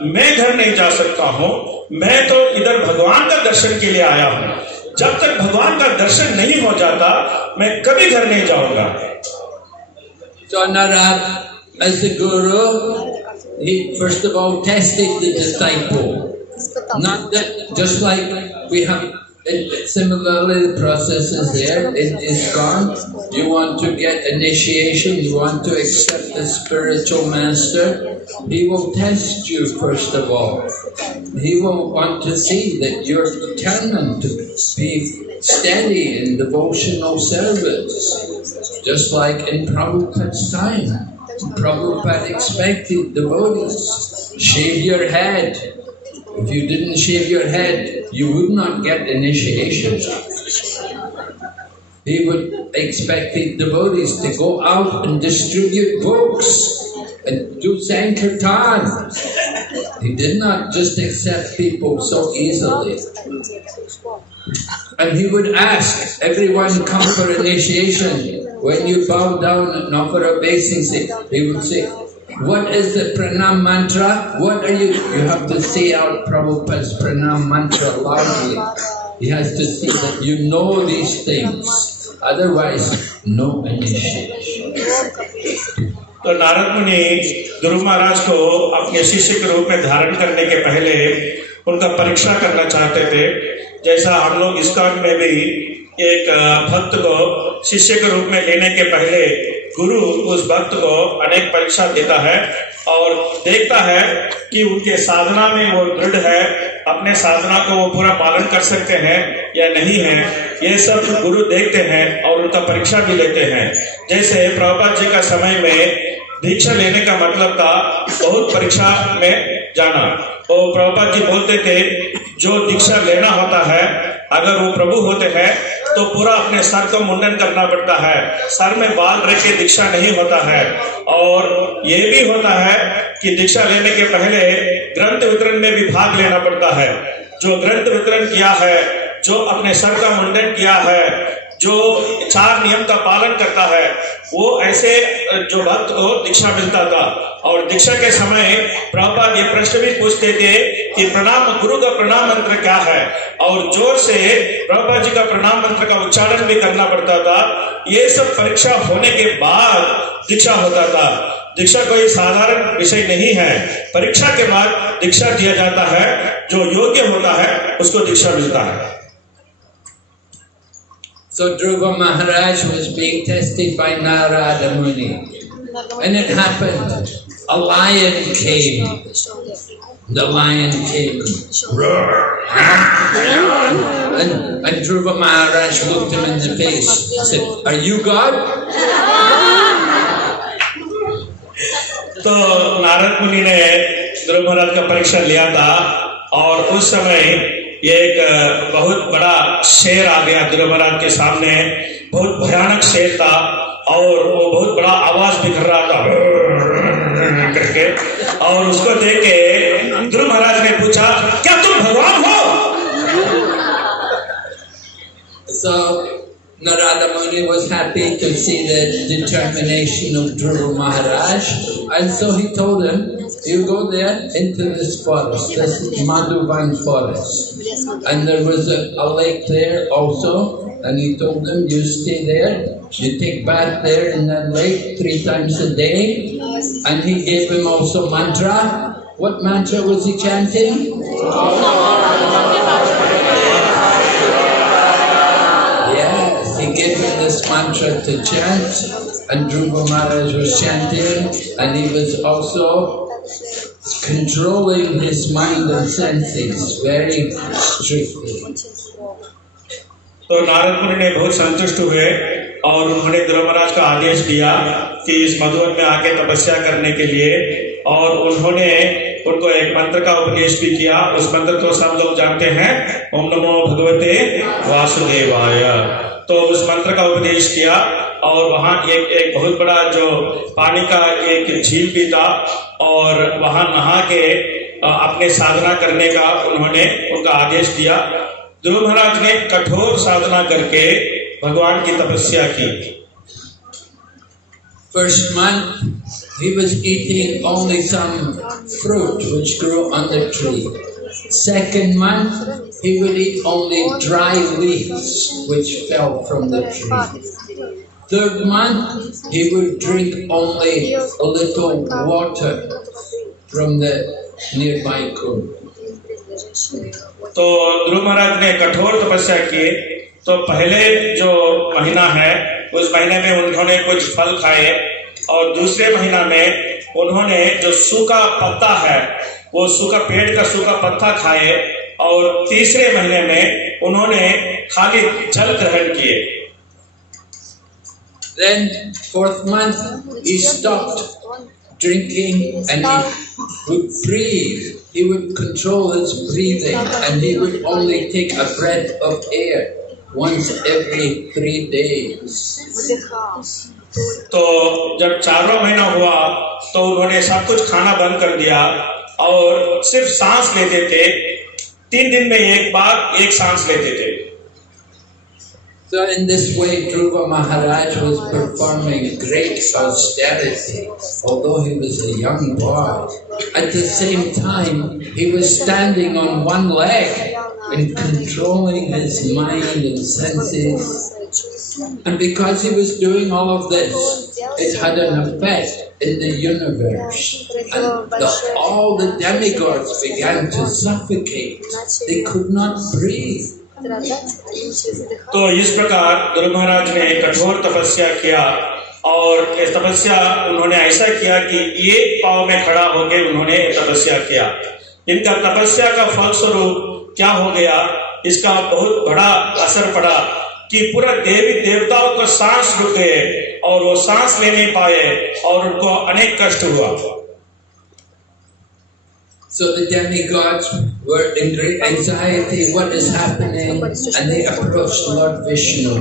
मैं घर नहीं जा सकता हूँ, मैं तो इधर भगवान का दर्शन के लिए आया हूँ। जब तक भगवान का दर्शन नहीं हो जाता, मैं कभी घर नहीं जाऊंगा। So Narad, as the guru, he first of all tested the disciple. Not that, just like we have Similarly, the process is there. It is gone. You want to get initiation. You want to accept the spiritual master. He will test you first of all. He will want to see that you're determined to be steady in devotional service. Just like in Prabhupada's time. Prabhupada expected devotees. Shave your head. If you didn't shave your head, you would not get initiation. He would expect the devotees to go out and distribute books and do Sankirtan. He did not just accept people so easily. And he would ask everyone, come for initiation. When you bow down and offer obeisance, he would say, what is the pranam mantra? What are you? You have to say out Prabhupada's pranam mantra loudly. He has to see that you know these things. Otherwise, no initiation. तो नारद मुनि ध्रुव महाराज को अपने शिष्य के रूप में धारण करने के पहले उनका परीक्षा करना चाहते थे। जैसा हम लोग इस्कॉन में भी एक भक्त को शिष्य के रूप में लेने के पहले गुरु उस भक्त को अनेक परीक्षा देता है और देखता है कि उनके साधना में वो दृढ़ है, अपने साधना को वो पूरा पालन कर सकते हैं या नहीं है। ये सब गुरु देखते हैं और उनका परीक्षा भी लेते हैं। जैसे प्रभुपाद जी का समय में दीक्षा लेने का मतलब था बहुत परीक्षा में जाना। तो प्रभुपाद जी बोलते थे जो दीक्षा लेना होता है, अगर वो प्रभु होते हैं तो पूरा अपने सर को मुंडन करना पड़ता है, सर में बाल रख के दीक्षा नहीं होता है। और ये भी होता है कि दीक्षा लेने के पहले ग्रंथ वितरण में भी भाग लेना पड़ता है। जो ग्रंथ वितरण किया है, जो अपने सर का मुंडन किया है, जो 4 नियम का पालन करता है, वो ऐसे जो भक्त को दीक्षा मिलता था। और दीक्षा के समय प्रभुपाद ये प्रश्न भी पूछते थे कि प्रणाम, गुरु का प्रणाम मंत्र क्या है, और जोर से प्रभुपाद जी का प्रणाम मंत्र का उच्चारण भी करना पड़ता था। ये सब परीक्षा होने के बाद दीक्षा होता था। दीक्षा कोई साधारण विषय नहीं है। परीक्षा के बाद दीक्षा दिया जाता है, जो योग्य होता है उसको दीक्षा मिलता है। So Dhruva Maharaj was being tested by Narada Muni, and it happened. A lion came. The lion came. And Dhruva Maharaj looked him in the face and said, "Are you God?" तो नारद मुनि ने ध्रुव महाराज का परीक्षा लिया था और उस समय ये एक बहुत बड़ा शेर आ गया ध्रुव महाराज के सामने। बहुत भयानक शेर था और वो बहुत बड़ा आवाज भी कर रहा था करके। और उसको देख के ध्रुव महाराज ने पूछा, क्या तुम भगवान हो? So Narada Muni was happy to see the determination of Dhruva Maharaj, and so he told him, you go there into this forest, this Madhuvine forest, and there was a lake there also, and he told him, you stay there, you take bath there in that lake 3 times a day, and he gave him also mantra. What mantra was he chanting? He gave him this mantra to chant, and Dhruva Maharaj was chanting, and he was also controlling his mind and senses very strictly. तो नारद मुनि ने बहुत संतुष्ट हुए और उन्होंने ध्रुव महाराज का आदेश दिया कि इस मधुवन में आके तपस्या करने के लिए, और उन्होंने उनको एक मंत्र का उपदेश भी किया। उस मंत्र को सब लोग जानते हैं, ओम नमो भगवते वासुदेवाय। तो उस मंत्र का उपदेश किया और वहाँ एक बहुत बड़ा जो पानी का एक झील भी था, और वहाँ नहा के अपने साधना करने का उन्होंने उनका आदेश दिया। ध्रुव महाराज ने कठोर साधना करके भगवान की तपस्या की। First month he was eating only some fruit which grew on the tree. Second month he would eat only dry leaves which fell from the tree. Third month he would drink only a little water from the nearby pool. तो ध्रुव महाराज ने कठोर तपस्या की। तो पहले जो महीना है उस महीने में उन्होंने कुछ फल खाए, और दूसरे महीना में उन्होंने जो सूखा पत्ता है वो सूखा पेड़ का सूखा पत्ता खाए, और तीसरे महीने में उन्होंने खाली जल ग्रहण किए। Then fourth month he stopped drinking and he would breathe. He would control his breathing and he would only take a breath of air once every 3 days. तो जब 4वां महीना हुआ तो उन्होंने सब कुछ खाना बंद कर दिया और सिर्फ सांस लेते थे। 3 दिन में एक बार एक सांस लेते थे। So in this way Dhruva Maharaj was performing great austerity, although he was a young boy. At the same time he was standing on one leg and controlling his mind and senses. And because he was doing all of this, it had an effect in the universe. And all the demigods began to suffocate. They could not breathe. तो इस प्रकार ध्रुव महाराज ने कठोर तपस्या किया, और इस तपस्या उन्होंने ऐसा किया कि एक पांव में खड़ा होकर उन्होंने तपस्या किया। इनका तपस्या का फलस्वरूप क्या हो गया, इसका बहुत बड़ा असर पड़ा कि पूरा देवी देवताओं को सांस रुक गए और वो सांस ले नहीं पाए और उनको अनेक कष्ट हुआ। So the demigods were in great anxiety, what is happening? And they approached Lord Vishnu.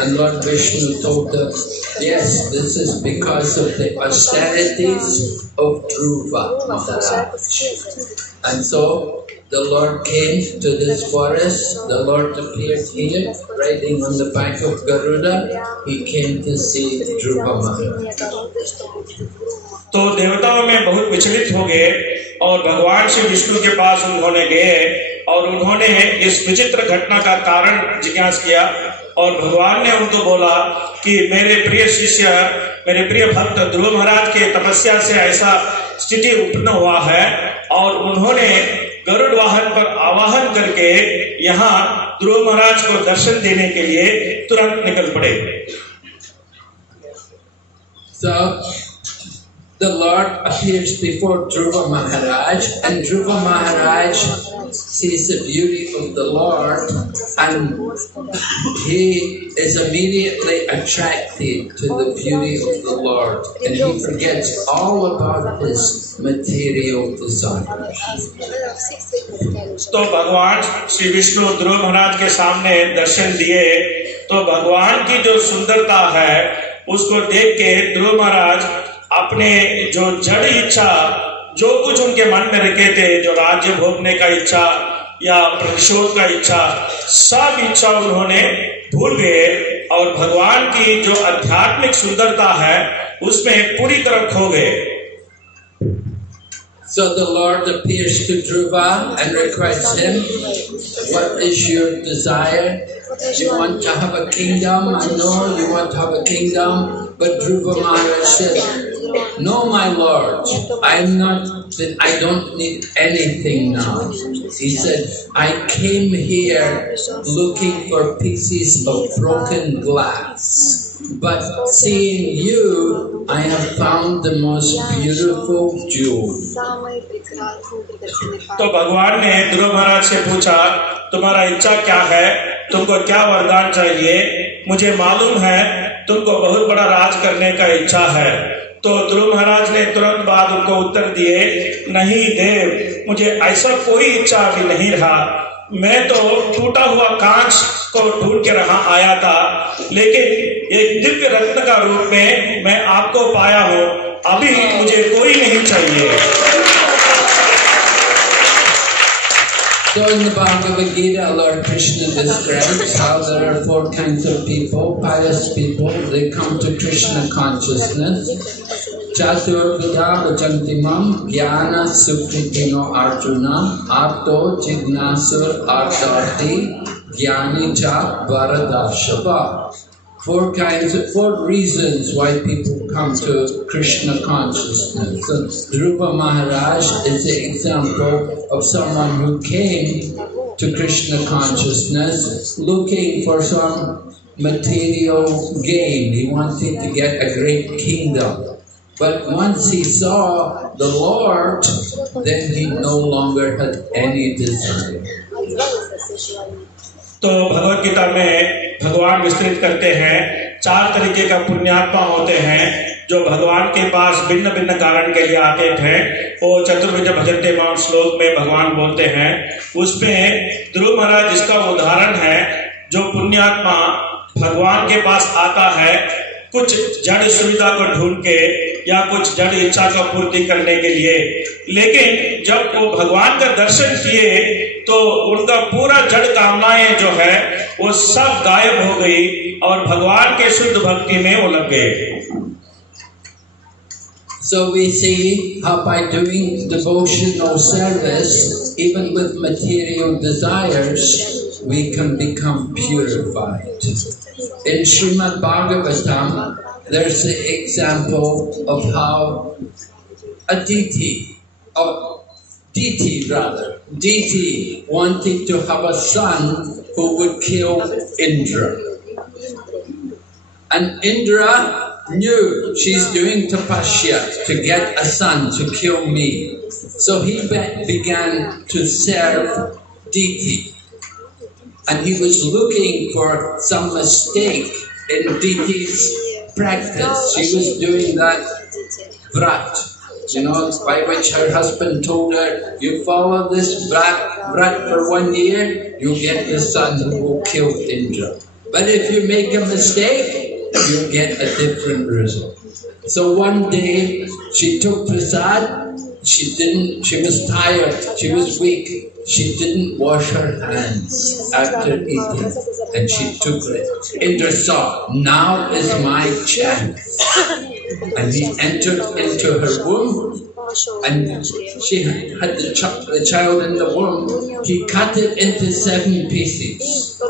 And Lord Vishnu told them, yes, this is because of the austerities of Dhruva Maharaj. And so the Lord came to this forest, the Lord appeared here, riding on the back of Garuda. He came to see Dhruva Maharaj. तो देवताओं में बहुत विचलित हो गए और भगवान श्री विष्णु के पास उन्होंने गए और उन्होंने इस विचित्र घटना का कारण जिज्ञासा किया, और भगवान ने उनको बोला कि मेरे प्रिय शिष्य, मेरे प्रिय भक्त ध्रुव महाराज के तपस्या से ऐसा स्थिति उत्पन्न हुआ है, और उन्होंने गरुड़ वाहन पर आवाहन करके यहाँ ध्रुव महाराज को दर्शन देने के लिए तुरंत निकल पड़े। The Lord appears before Dhruva Maharaj, and Dhruva Maharaj sees the beauty of the Lord, and he is immediately attracted to the beauty of the Lord, and he forgets all about his material desires. तो भगवान श्री विष्णु ध्रुव महाराज के सामने दर्शन दिए, तो भगवान की जो सुंदरता है उसको देख के ध्रुव महाराज अपने जो जड़ इच्छा, जो कुछ उनके मन में रखे थे, जो राज्य भोगने का इच्छा या प्रतिशोध का इच्छा, सब इच्छा उन्होंने भूल गए और भगवान की जो आध्यात्मिक सुंदरता है उसमें पूरी तरह खो गए। So the Lord appears to Dhruva and requests him, what is your desire? You want to have a kingdom? I know you want to have a kingdom. But Dhruva Maharaj said, no, my Lord, I don't need anything now. He said, I came here looking for pieces of broken glass. But seeing you, I have found the most beautiful jewel. तो भगवान ने ध्रुव महाराज से पूछा, तुम्हारा इच्छा क्या है, तुमको क्या वरदान चाहिए? मुझे मालूम है तुमको बहुत बड़ा राज करने का इच्छा है। तो ध्रुव महाराज ने तुरंत बाद उनको उत्तर दिए, नहीं देव, मुझे ऐसा कोई इच्छा अभी नहीं रहा। मैं तो टूटा हुआ कांच को ढूंढ के रहा आया था, लेकिन एक दिव्य रत्न का रूप में मैं आपको पाया हूँ। अभी मुझे कोई नहीं चाहिए। So in the Bhagavad Gita, Lord Krishna describes how there are 4 kinds of people, pious people. They come to Krishna consciousness. Chaturvida vajantimam jnana sukritino arjuna arto jignasur ardati jnani cha varadashava. 4 reasons why people come to Krishna consciousness. So Dhruva Maharaj is an example of someone who came to Krishna consciousness looking for some material gain. He wanted to get a great kingdom. But once he saw the Lord, then he no longer had any desire. तो भगवत गीता में भगवान विस्तृत करते हैं 4 तरीके का पुण्यात्मा होते हैं जो भगवान के पास भिन्न भिन्न कारण के लिए आते थे। वो चतुर्विध भजन्ते माम श्लोक में भगवान बोलते हैं। उसमें ध्रुव महाराज जिसका उदाहरण है, जो पुण्यात्मा भगवान के पास आता है कुछ जड़ सुविधा को ढूंढ के या कुछ जड़ इच्छा को पूर्ति करने के लिए, लेकिन जब वो भगवान का दर्शन किए तो उनका पूरा जड़ कामनाएं जो है वो सब गायब हो गई और भगवान के शुद्ध भक्ति में वो लग गए। So we see how by doing devotional service, even with material desires, we can become purified. In Srimad Bhagavatam, there's the example of how a deity wanted to have a son who would kill Indra. And Indra knew she's doing tapasya to get a son to kill me. So he began to serve deity. And he was looking for some mistake in deity's practice. She was doing that vrat, by which her husband told her, you follow this vrat for 1 year, you get the son who will kill Indra. But if you make a mistake, you get a different result. So one day she took prasad, she was tired, she was weak. She didn't wash her hands after eating, and she took it. Indra saw, now is my chance. And he entered into her womb, and she had the child in the womb. He cut it into 7 pieces.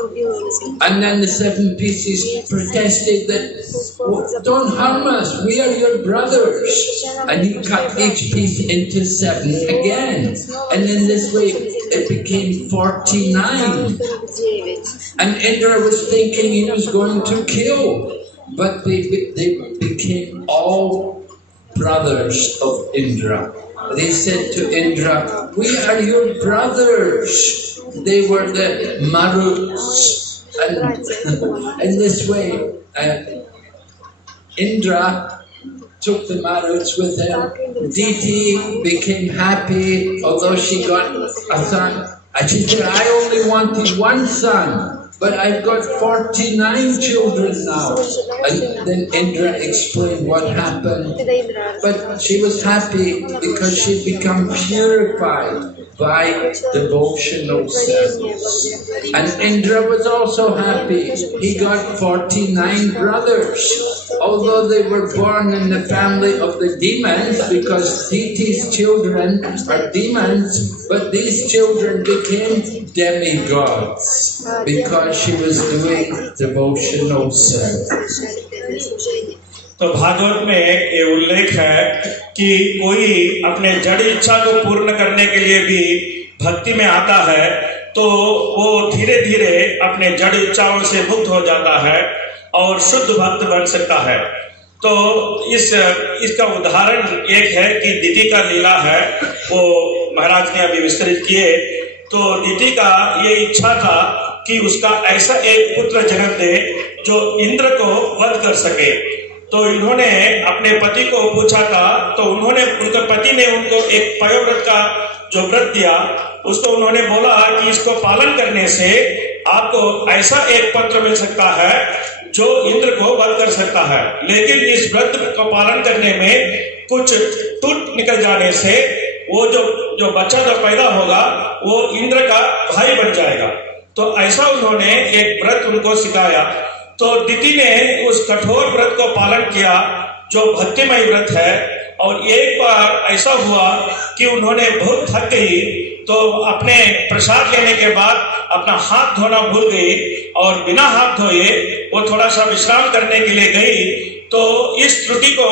And then the 7 pieces protested that, don't harm us, we are your brothers. And he cut each piece into 7 again. And in this way, it became 49. And Indra was thinking he was going to kill, but they became all brothers of Indra. They said to Indra, we are your brothers. They were the Maruts. And in this way, Indra took the Maruts with him. Diti became happy, although she got a son. And she said, I only wanted 1 son, but I've got 49 children now. And then Indra explained what happened. But she was happy because she'd become purified by devotional service. And Indra was also happy. He got 49 brothers. Although they were born in the family of the demons, because Diti's children are demons, but these children became demigods because she was doing devotional service. तो भागवत में ये उल्लेख है कि कोई अपने जड़ इच्छा को पूर्ण करने के लिए भी भक्ति में आता है तो वो धीरे धीरे अपने जड़ इच्छाओं से मुक्त हो जाता है और शुद्ध भक्त बन सकता है। तो इसका उदाहरण एक है कि दीति का लीला है, वो महाराज ने अभी विस्तृत किए। तो दीति का ये इच्छा था कि उसका ऐसा एक पुत्र जन्म दे जो इंद्र को वध कर सके। तो इन्होंने अपने पति को पूछा था, तो उनके पति ने उनको एक पयोव्रत का जो व्रत दिया, उसको उन्होंने बोला कि इसको पालन करने से आपको ऐसा एक पुत्र मिल सकता है जो इंद्र को वध कर सकता है। लेकिन इस व्रत को पालन करने में कुछ टूट निकल जाने से वो जो बच्चा जो पैदा होगा वो इंद्र का भाई बन जाएगा। तो ऐसा उन्होंने एक व्रत उनको सिखाया। तो दीति ने उस कठोर व्रत को पालन किया जो भक्तिमय व्रत है, और एक बार ऐसा हुआ कि उन्होंने बहुत थक गई तो अपने प्रसाद लेने के बाद अपना हाथ धोना भूल गई और बिना हाथ धोए वो थोड़ा सा विश्राम करने के लिए गई। तो इस त्रुटि को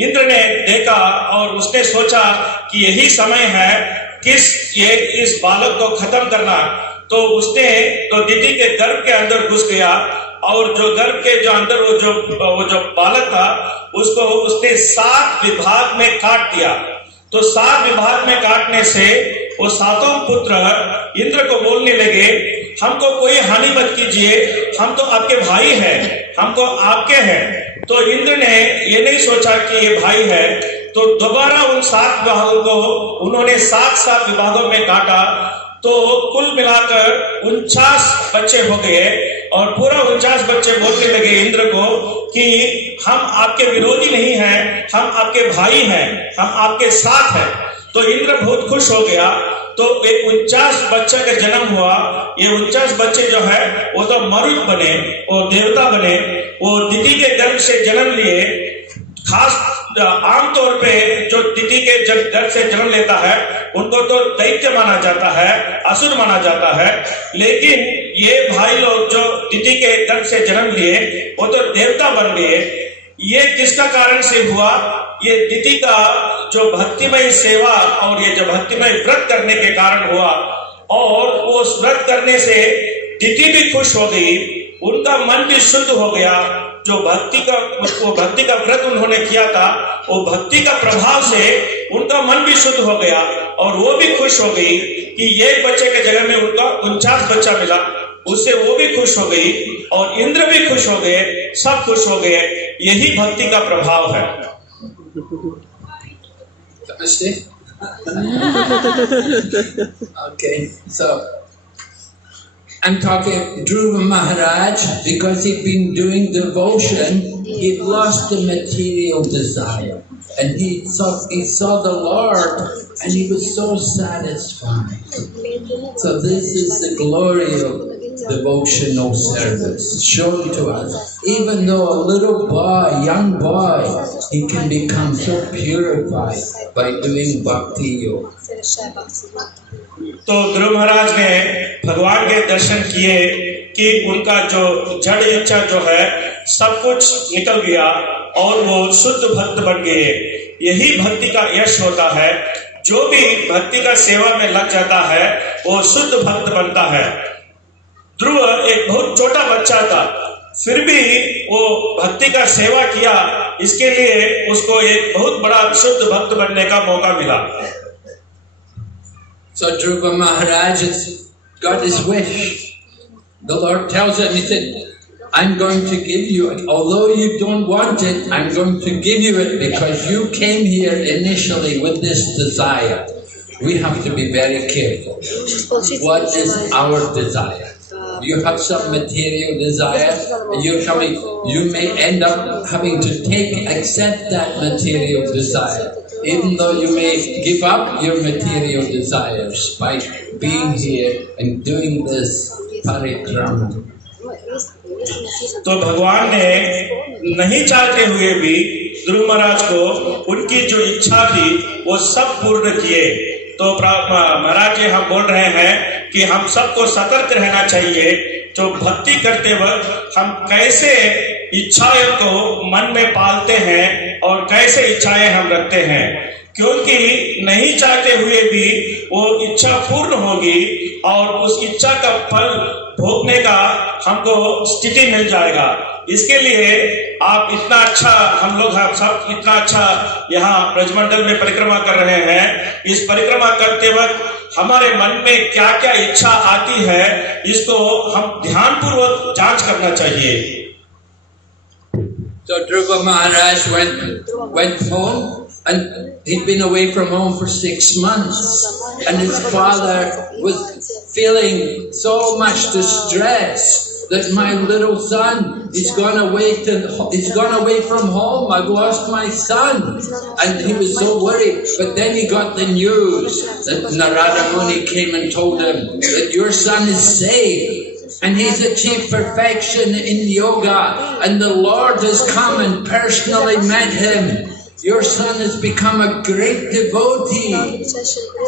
इंद्र ने देखा और उसने सोचा कि यही समय है इस बालक को खत्म करना। तो उसने तो दीदी के गर्भ के अंदर घुस गया और जो गर्भ के जो अंदर वो जो बालक था उसको उसने 7 विभाग में काट दिया। तो 7 विभाग में काटने से वो 7 पुत्र इंद्र को बोलने लगे, हमको कोई हानि मत कीजिए, हम तो आपके भाई हैं, हमको आपके हैं। तो इंद्र ने ये नहीं सोचा कि ये भाई है, तो दोबारा उन 7 विभागों को उन्होंने 7 विभागों में काटा। तो कुल मिलाकर 49 बच्चे हो गए और पूरा 49 बच्चे बोलने लगे इंद्र को कि हम आपके विरोधी नहीं हैं, हम आपके भाई हैं, हम आपके साथ हैं। तो इंद्र बहुत खुश हो गया। तो एक 49 बच्चे का जन्म हुआ। ये 49 बच्चे जो है वो तो मरुत बने, वो देवता बने, वो दिति के गर्भ से जन्म लिए। खास आमतौर पे जो दिति के गर्भ से जन्म लेता है उनको तो दैत्य माना जाता है, असुर माना जाता है, लेकिन ये भाई लोग जो दिति के गर्भ से जन्म लिए वो तो देवता बन गए। ये किसका कारण से हुआ? ये दिति का जो भक्तिमय सेवा और ये जो भक्तिमय व्रत करने के कारण हुआ। और वो व्रत करने से दिति भी खुश हो गई, उनका मन भी शुद्ध हो गया। जो भक्ति का व्रत उन्होंने किया था वो भक्ति का प्रभाव से उनका मन भी शुद्ध हो गया और वो भी खुश हो गई कि एक बच्चे के जगह में उनका 49 बच्चा मिला। उससे वो भी खुश हो गई और इंद्र भी खुश हो गए, सब खुश हो गए। यही भक्ति का प्रभाव है। Okay, so I'm talking Dhruva Maharaj, because he'd been doing devotion, he'd lost the material desire. And he saw the Lord and he was so satisfied. So this is the glory of devotional service shown to us. Even though a little boy, young boy, he can become so purified by doing bhakti yoga. तो ध्रुव महाराज ने भगवान के दर्शन किए कि उनका जो जड़ इच्छा जो है सब कुछ निकल गया और वो शुद्ध भक्त बन गए। यही भक्ति का यश होता है। जो भी भक्ति का सेवा में लग जाता है वो शुद्ध भक्त बनता है। ध्रुव एक बहुत छोटा बच्चा था, फिर भी वो भक्ति का सेवा किया, इसके लिए उसको एक बहुत बड़ा शुद्ध भक्त बनने का मौका मिला। So Dhruva Maharaj got his wish. The Lord tells him, he said, I'm going to give you it. Although you don't want it, I'm going to give you it because you came here initially with this desire. We have to be very careful. What is our desire? You have some material desire, you may end up having to accept that material desire. Even though you may give up your material desires by being here and doing this parikrama. तो भगवान ने नहीं चाहते हुए भी ध्रुव महाराज को उनकी जो इच्छा थी वो सब पूर्ण किए। तो महाराज जी हम बोल रहे हैं कि हम सबको सतर्क रहना चाहिए। जो भक्ति करते वक्त हम कैसे इच्छाएं को मन में पालते हैं और कैसे इच्छाएं हम रखते हैं, क्योंकि नहीं चाहते हुए भी वो इच्छा पूर्ण होगी और उस इच्छा का फल भोगने का हमको स्थिति मिल जाएगा। इसके लिए आप इतना अच्छा, हम लोग सब इतना अच्छा यहाँ ब्रजमंडल में परिक्रमा कर रहे हैं। इस परिक्रमा करते वक्त हमारे मन में क्या क्या इच्छा आती है इसको हम ध्यानपूर्वक जांच करना चाहिए। So Dhruva Maharaj went home, and he'd been away from home for 6 months, and his father was feeling so much distress that my little son is gone away from home. I've lost my son, and he was so worried. But then he got the news that Narada Muni came and told him that your son is saved. And he's achieved perfection in yoga, and the Lord has come and personally met him. your son has become a great devotee.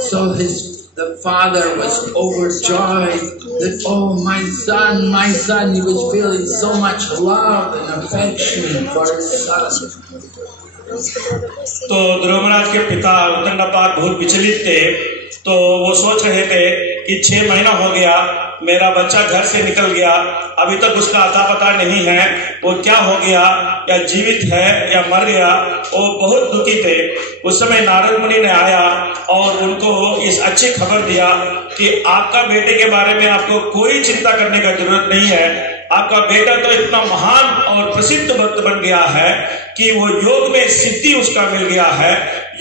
So the father was overjoyed that, oh, my son, he was feeling so much love and affection for his son. तो ध्रुव महाराज के पिता उद्दंडपाद बहुत विचलित थे। तो वो सोच रहे थे कि 6 महीना हो गया, मेरा बच्चा घर से निकल गया, अभी तक उसका अता पता नहीं है, वो क्या हो गया, या जीवित है या मर गया। वो बहुत दुखी थे। उस समय नारद मुनि ने आया और उनको इस अच्छी खबर दिया कि आपका बेटे के बारे में आपको कोई चिंता करने का जरूरत नहीं है। आपका बेटा तो इतना महान और प्रसिद्ध भक्त बन गया है कि वो योग में सिद्धि उसका मिल गया है।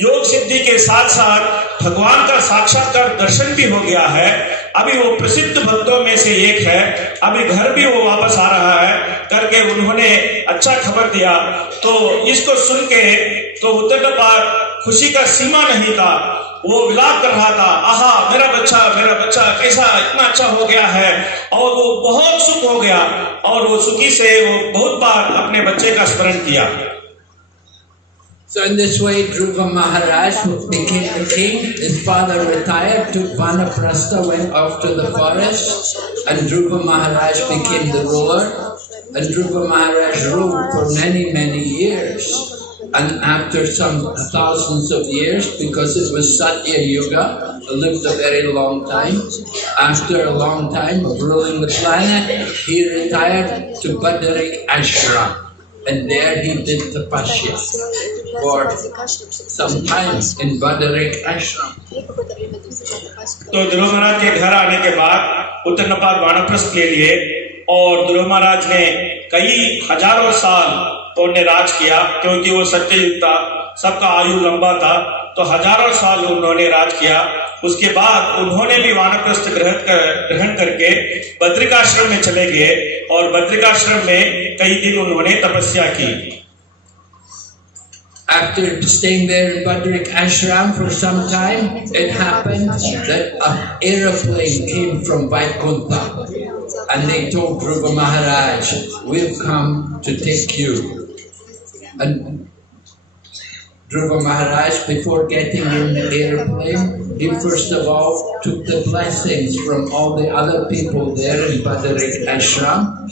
योग सिद्धि के साथ साथ भगवान का साक्षात्कार दर्शन भी हो गया है। अभी वो प्रसिद्ध भक्तों में से एक है। अभी घर भी वो वापस आ रहा है करके उन्होंने अच्छा खबर दिया। तो इसको सुन के तो उद्दंडपाद खुशी का सीमा नहीं था। वो विलाप कर रहा था, आहा मेरा बच्चा कैसा इतना अच्छा हो गया है। और वो बहुत सुख हो गया और वो सुखी से वो बहुत बार अपने बच्चे का स्मरण किया। So in this way, Dhruva Maharaj became the king. His father retired, took Vanaprastha, went off to the forest, and Dhruva Maharaj became the ruler. And Dhruva Maharaj ruled for many, many years. And after some thousands of years, because it was Satya Yuga, lived a very long time. After a long time of ruling the planet, he retired to Badarik Ashram. And there he did tapasya for some time in Badarik Ashram. तो ध्रुव महाराज के घर आने के बाद उद्दंडपाद वानप्रस्थ ले लिए और ध्रुव महाराज ने कई हजारों साल उन्होंने राज किया, क्योंकि वो सत्ययुग था, सबका आयु लंबा था। तो हजारों साल उन्होंने राज किया। उसके बाद उन्होंने भी वानप्रस्थ ग्रहण करके बद्रिकाश्रम में चले गए और बद्रिकाश्रम में कई दिन उन्होंने तपस्या की। After staying there in Badrik Ashram for some time, it happened that an aeroplane came from Vaikuntha and they told Dhruva Maharaj, we've come to take you. And Dhruva Maharaj, before getting in the airplane, he first of all took the blessings from all the other people there in Badarik Ashram,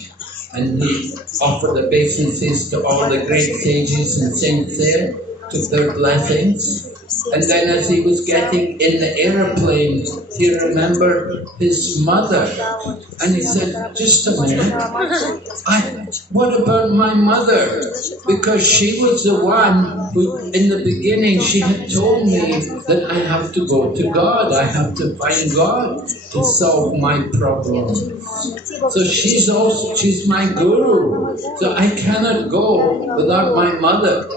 and he offered the obeisances to all the great sages and saints there, took their blessings. And then as he was getting in the airplane, he remembered his mother. And he said, just a minute, what about my mother? Because she was the one who, in the beginning, she had told me that I have to go to God. I have to find God to solve my problems. So she's my guru. So I cannot go without my mother.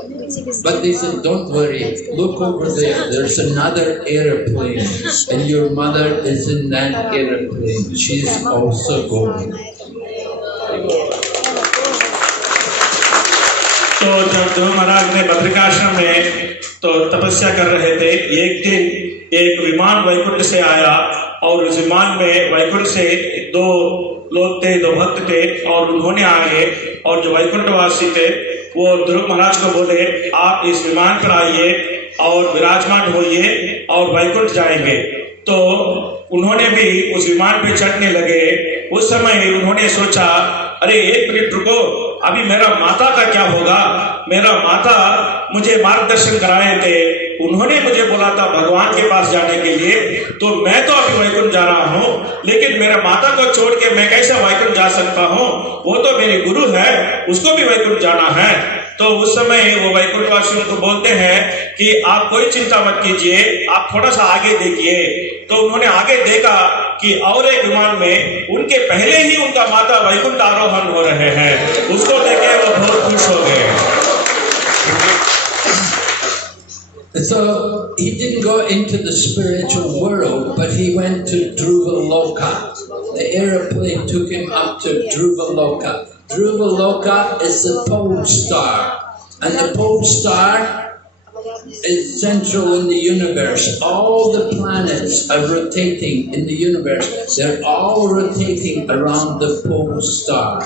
But they said, don't worry, look over there, there's another airplane, and your mother is in that airplane. She's also going. तो जब ध्रुव महाराज ने बद्रिकाश्रम में तो तपस्या कर रहे थे, एक दिन एक विमान वैकुंठ से आया और उस विमान में वैकुंठ से 2 लोग थे, 2 भक्त थे और उन्होंने आए और जो वैकुंठवासी थे वो ध्रुव महाराज को बोले, आप इस विमान पर आइए और विराजमान होइए और वैकुंठ जाएंगे। तो उन्होंने भी उस विमान पे चढ़ने लगे। उस समय उन्होंने सोचा, अरे एक मिनट रुको, अभी मेरा माता का क्या होगा। मेरा माता मुझे मार्गदर्शन कराए थे, उन्होंने मुझे बोला था भगवान के पास जाने के लिए, तो मैं तो अभी वैकुंठ जा रहा हूँ, लेकिन मेरा माता को छोड़ के मैं कैसे वैकुंठ जा सकता हूँ। वो तो मेरी गुरु है, उसको भी वैकुंठ जाना है। तो उस समय वो वैकुंठवासियों को बोलते हैं कि आप कोई चिंता मत कीजिए, आप थोड़ा सा आगे देखिए। तो उन्होंने आगे देखा कि और एक विमान में उनके पहले ही उनका माता वैकुंठ आरोहण हो रहे हैं। उसको देखे वो बहुत खुश हो गए। So he didn't go into the spiritual world, but he went to Dhruva Loka. The airplane took him up to Dhruva Loka. Dhruva Loka is the pole star, and the pole star is central in the universe. All the planets are rotating in the universe. They're all rotating around the pole star,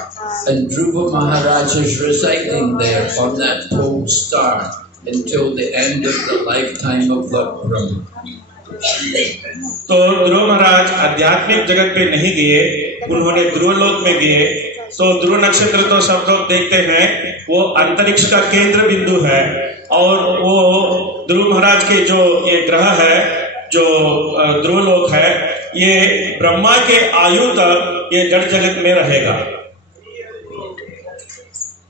and Dhruva Maharaj is residing there on that pole star. until the end of the lifetime of Lord Brahma. तो ध्रुव महाराज आध्यात्मिक जगत पे नहीं गए, उन्होंने ध्रुव लोक में गए। तो ध्रुव नक्षत्र तो सब लोग देखते हैं, वो अंतरिक्ष का केंद्र बिंदु है, और वो ध्रुव महाराज के जो ये ग्रह है, जो ध्रुव लोक है, ये ब्रह्मा के आयु तक ये जड़ जगत में रहेगा।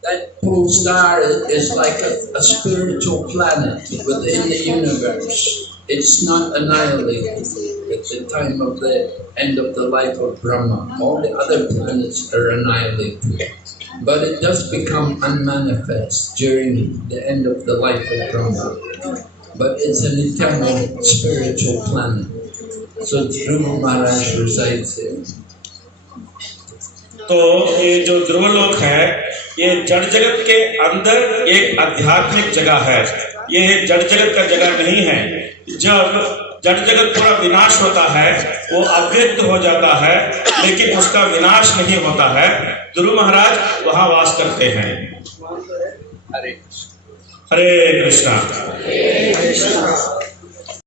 That pole star is like a spiritual planet within the universe. It's not annihilated at the time of the end of the life of Brahma. All the other planets are annihilated. But it does become unmanifest during the end of the life of Brahma. But it's an eternal spiritual planet. So Dhruva Maharaj resides there. तो ये जो ध्रुव लोक है, ये जड़ जगत के अंदर एक आध्यात्मिक जगह है, ये जड़ जगत का जगह नहीं है। जब जड़ जगत पूरा विनाश होता है, वो अव्यक्त हो जाता है, लेकिन उसका विनाश नहीं होता है। ध्रुव महाराज वहाँ वास करते हैं। हरे कृष्णा।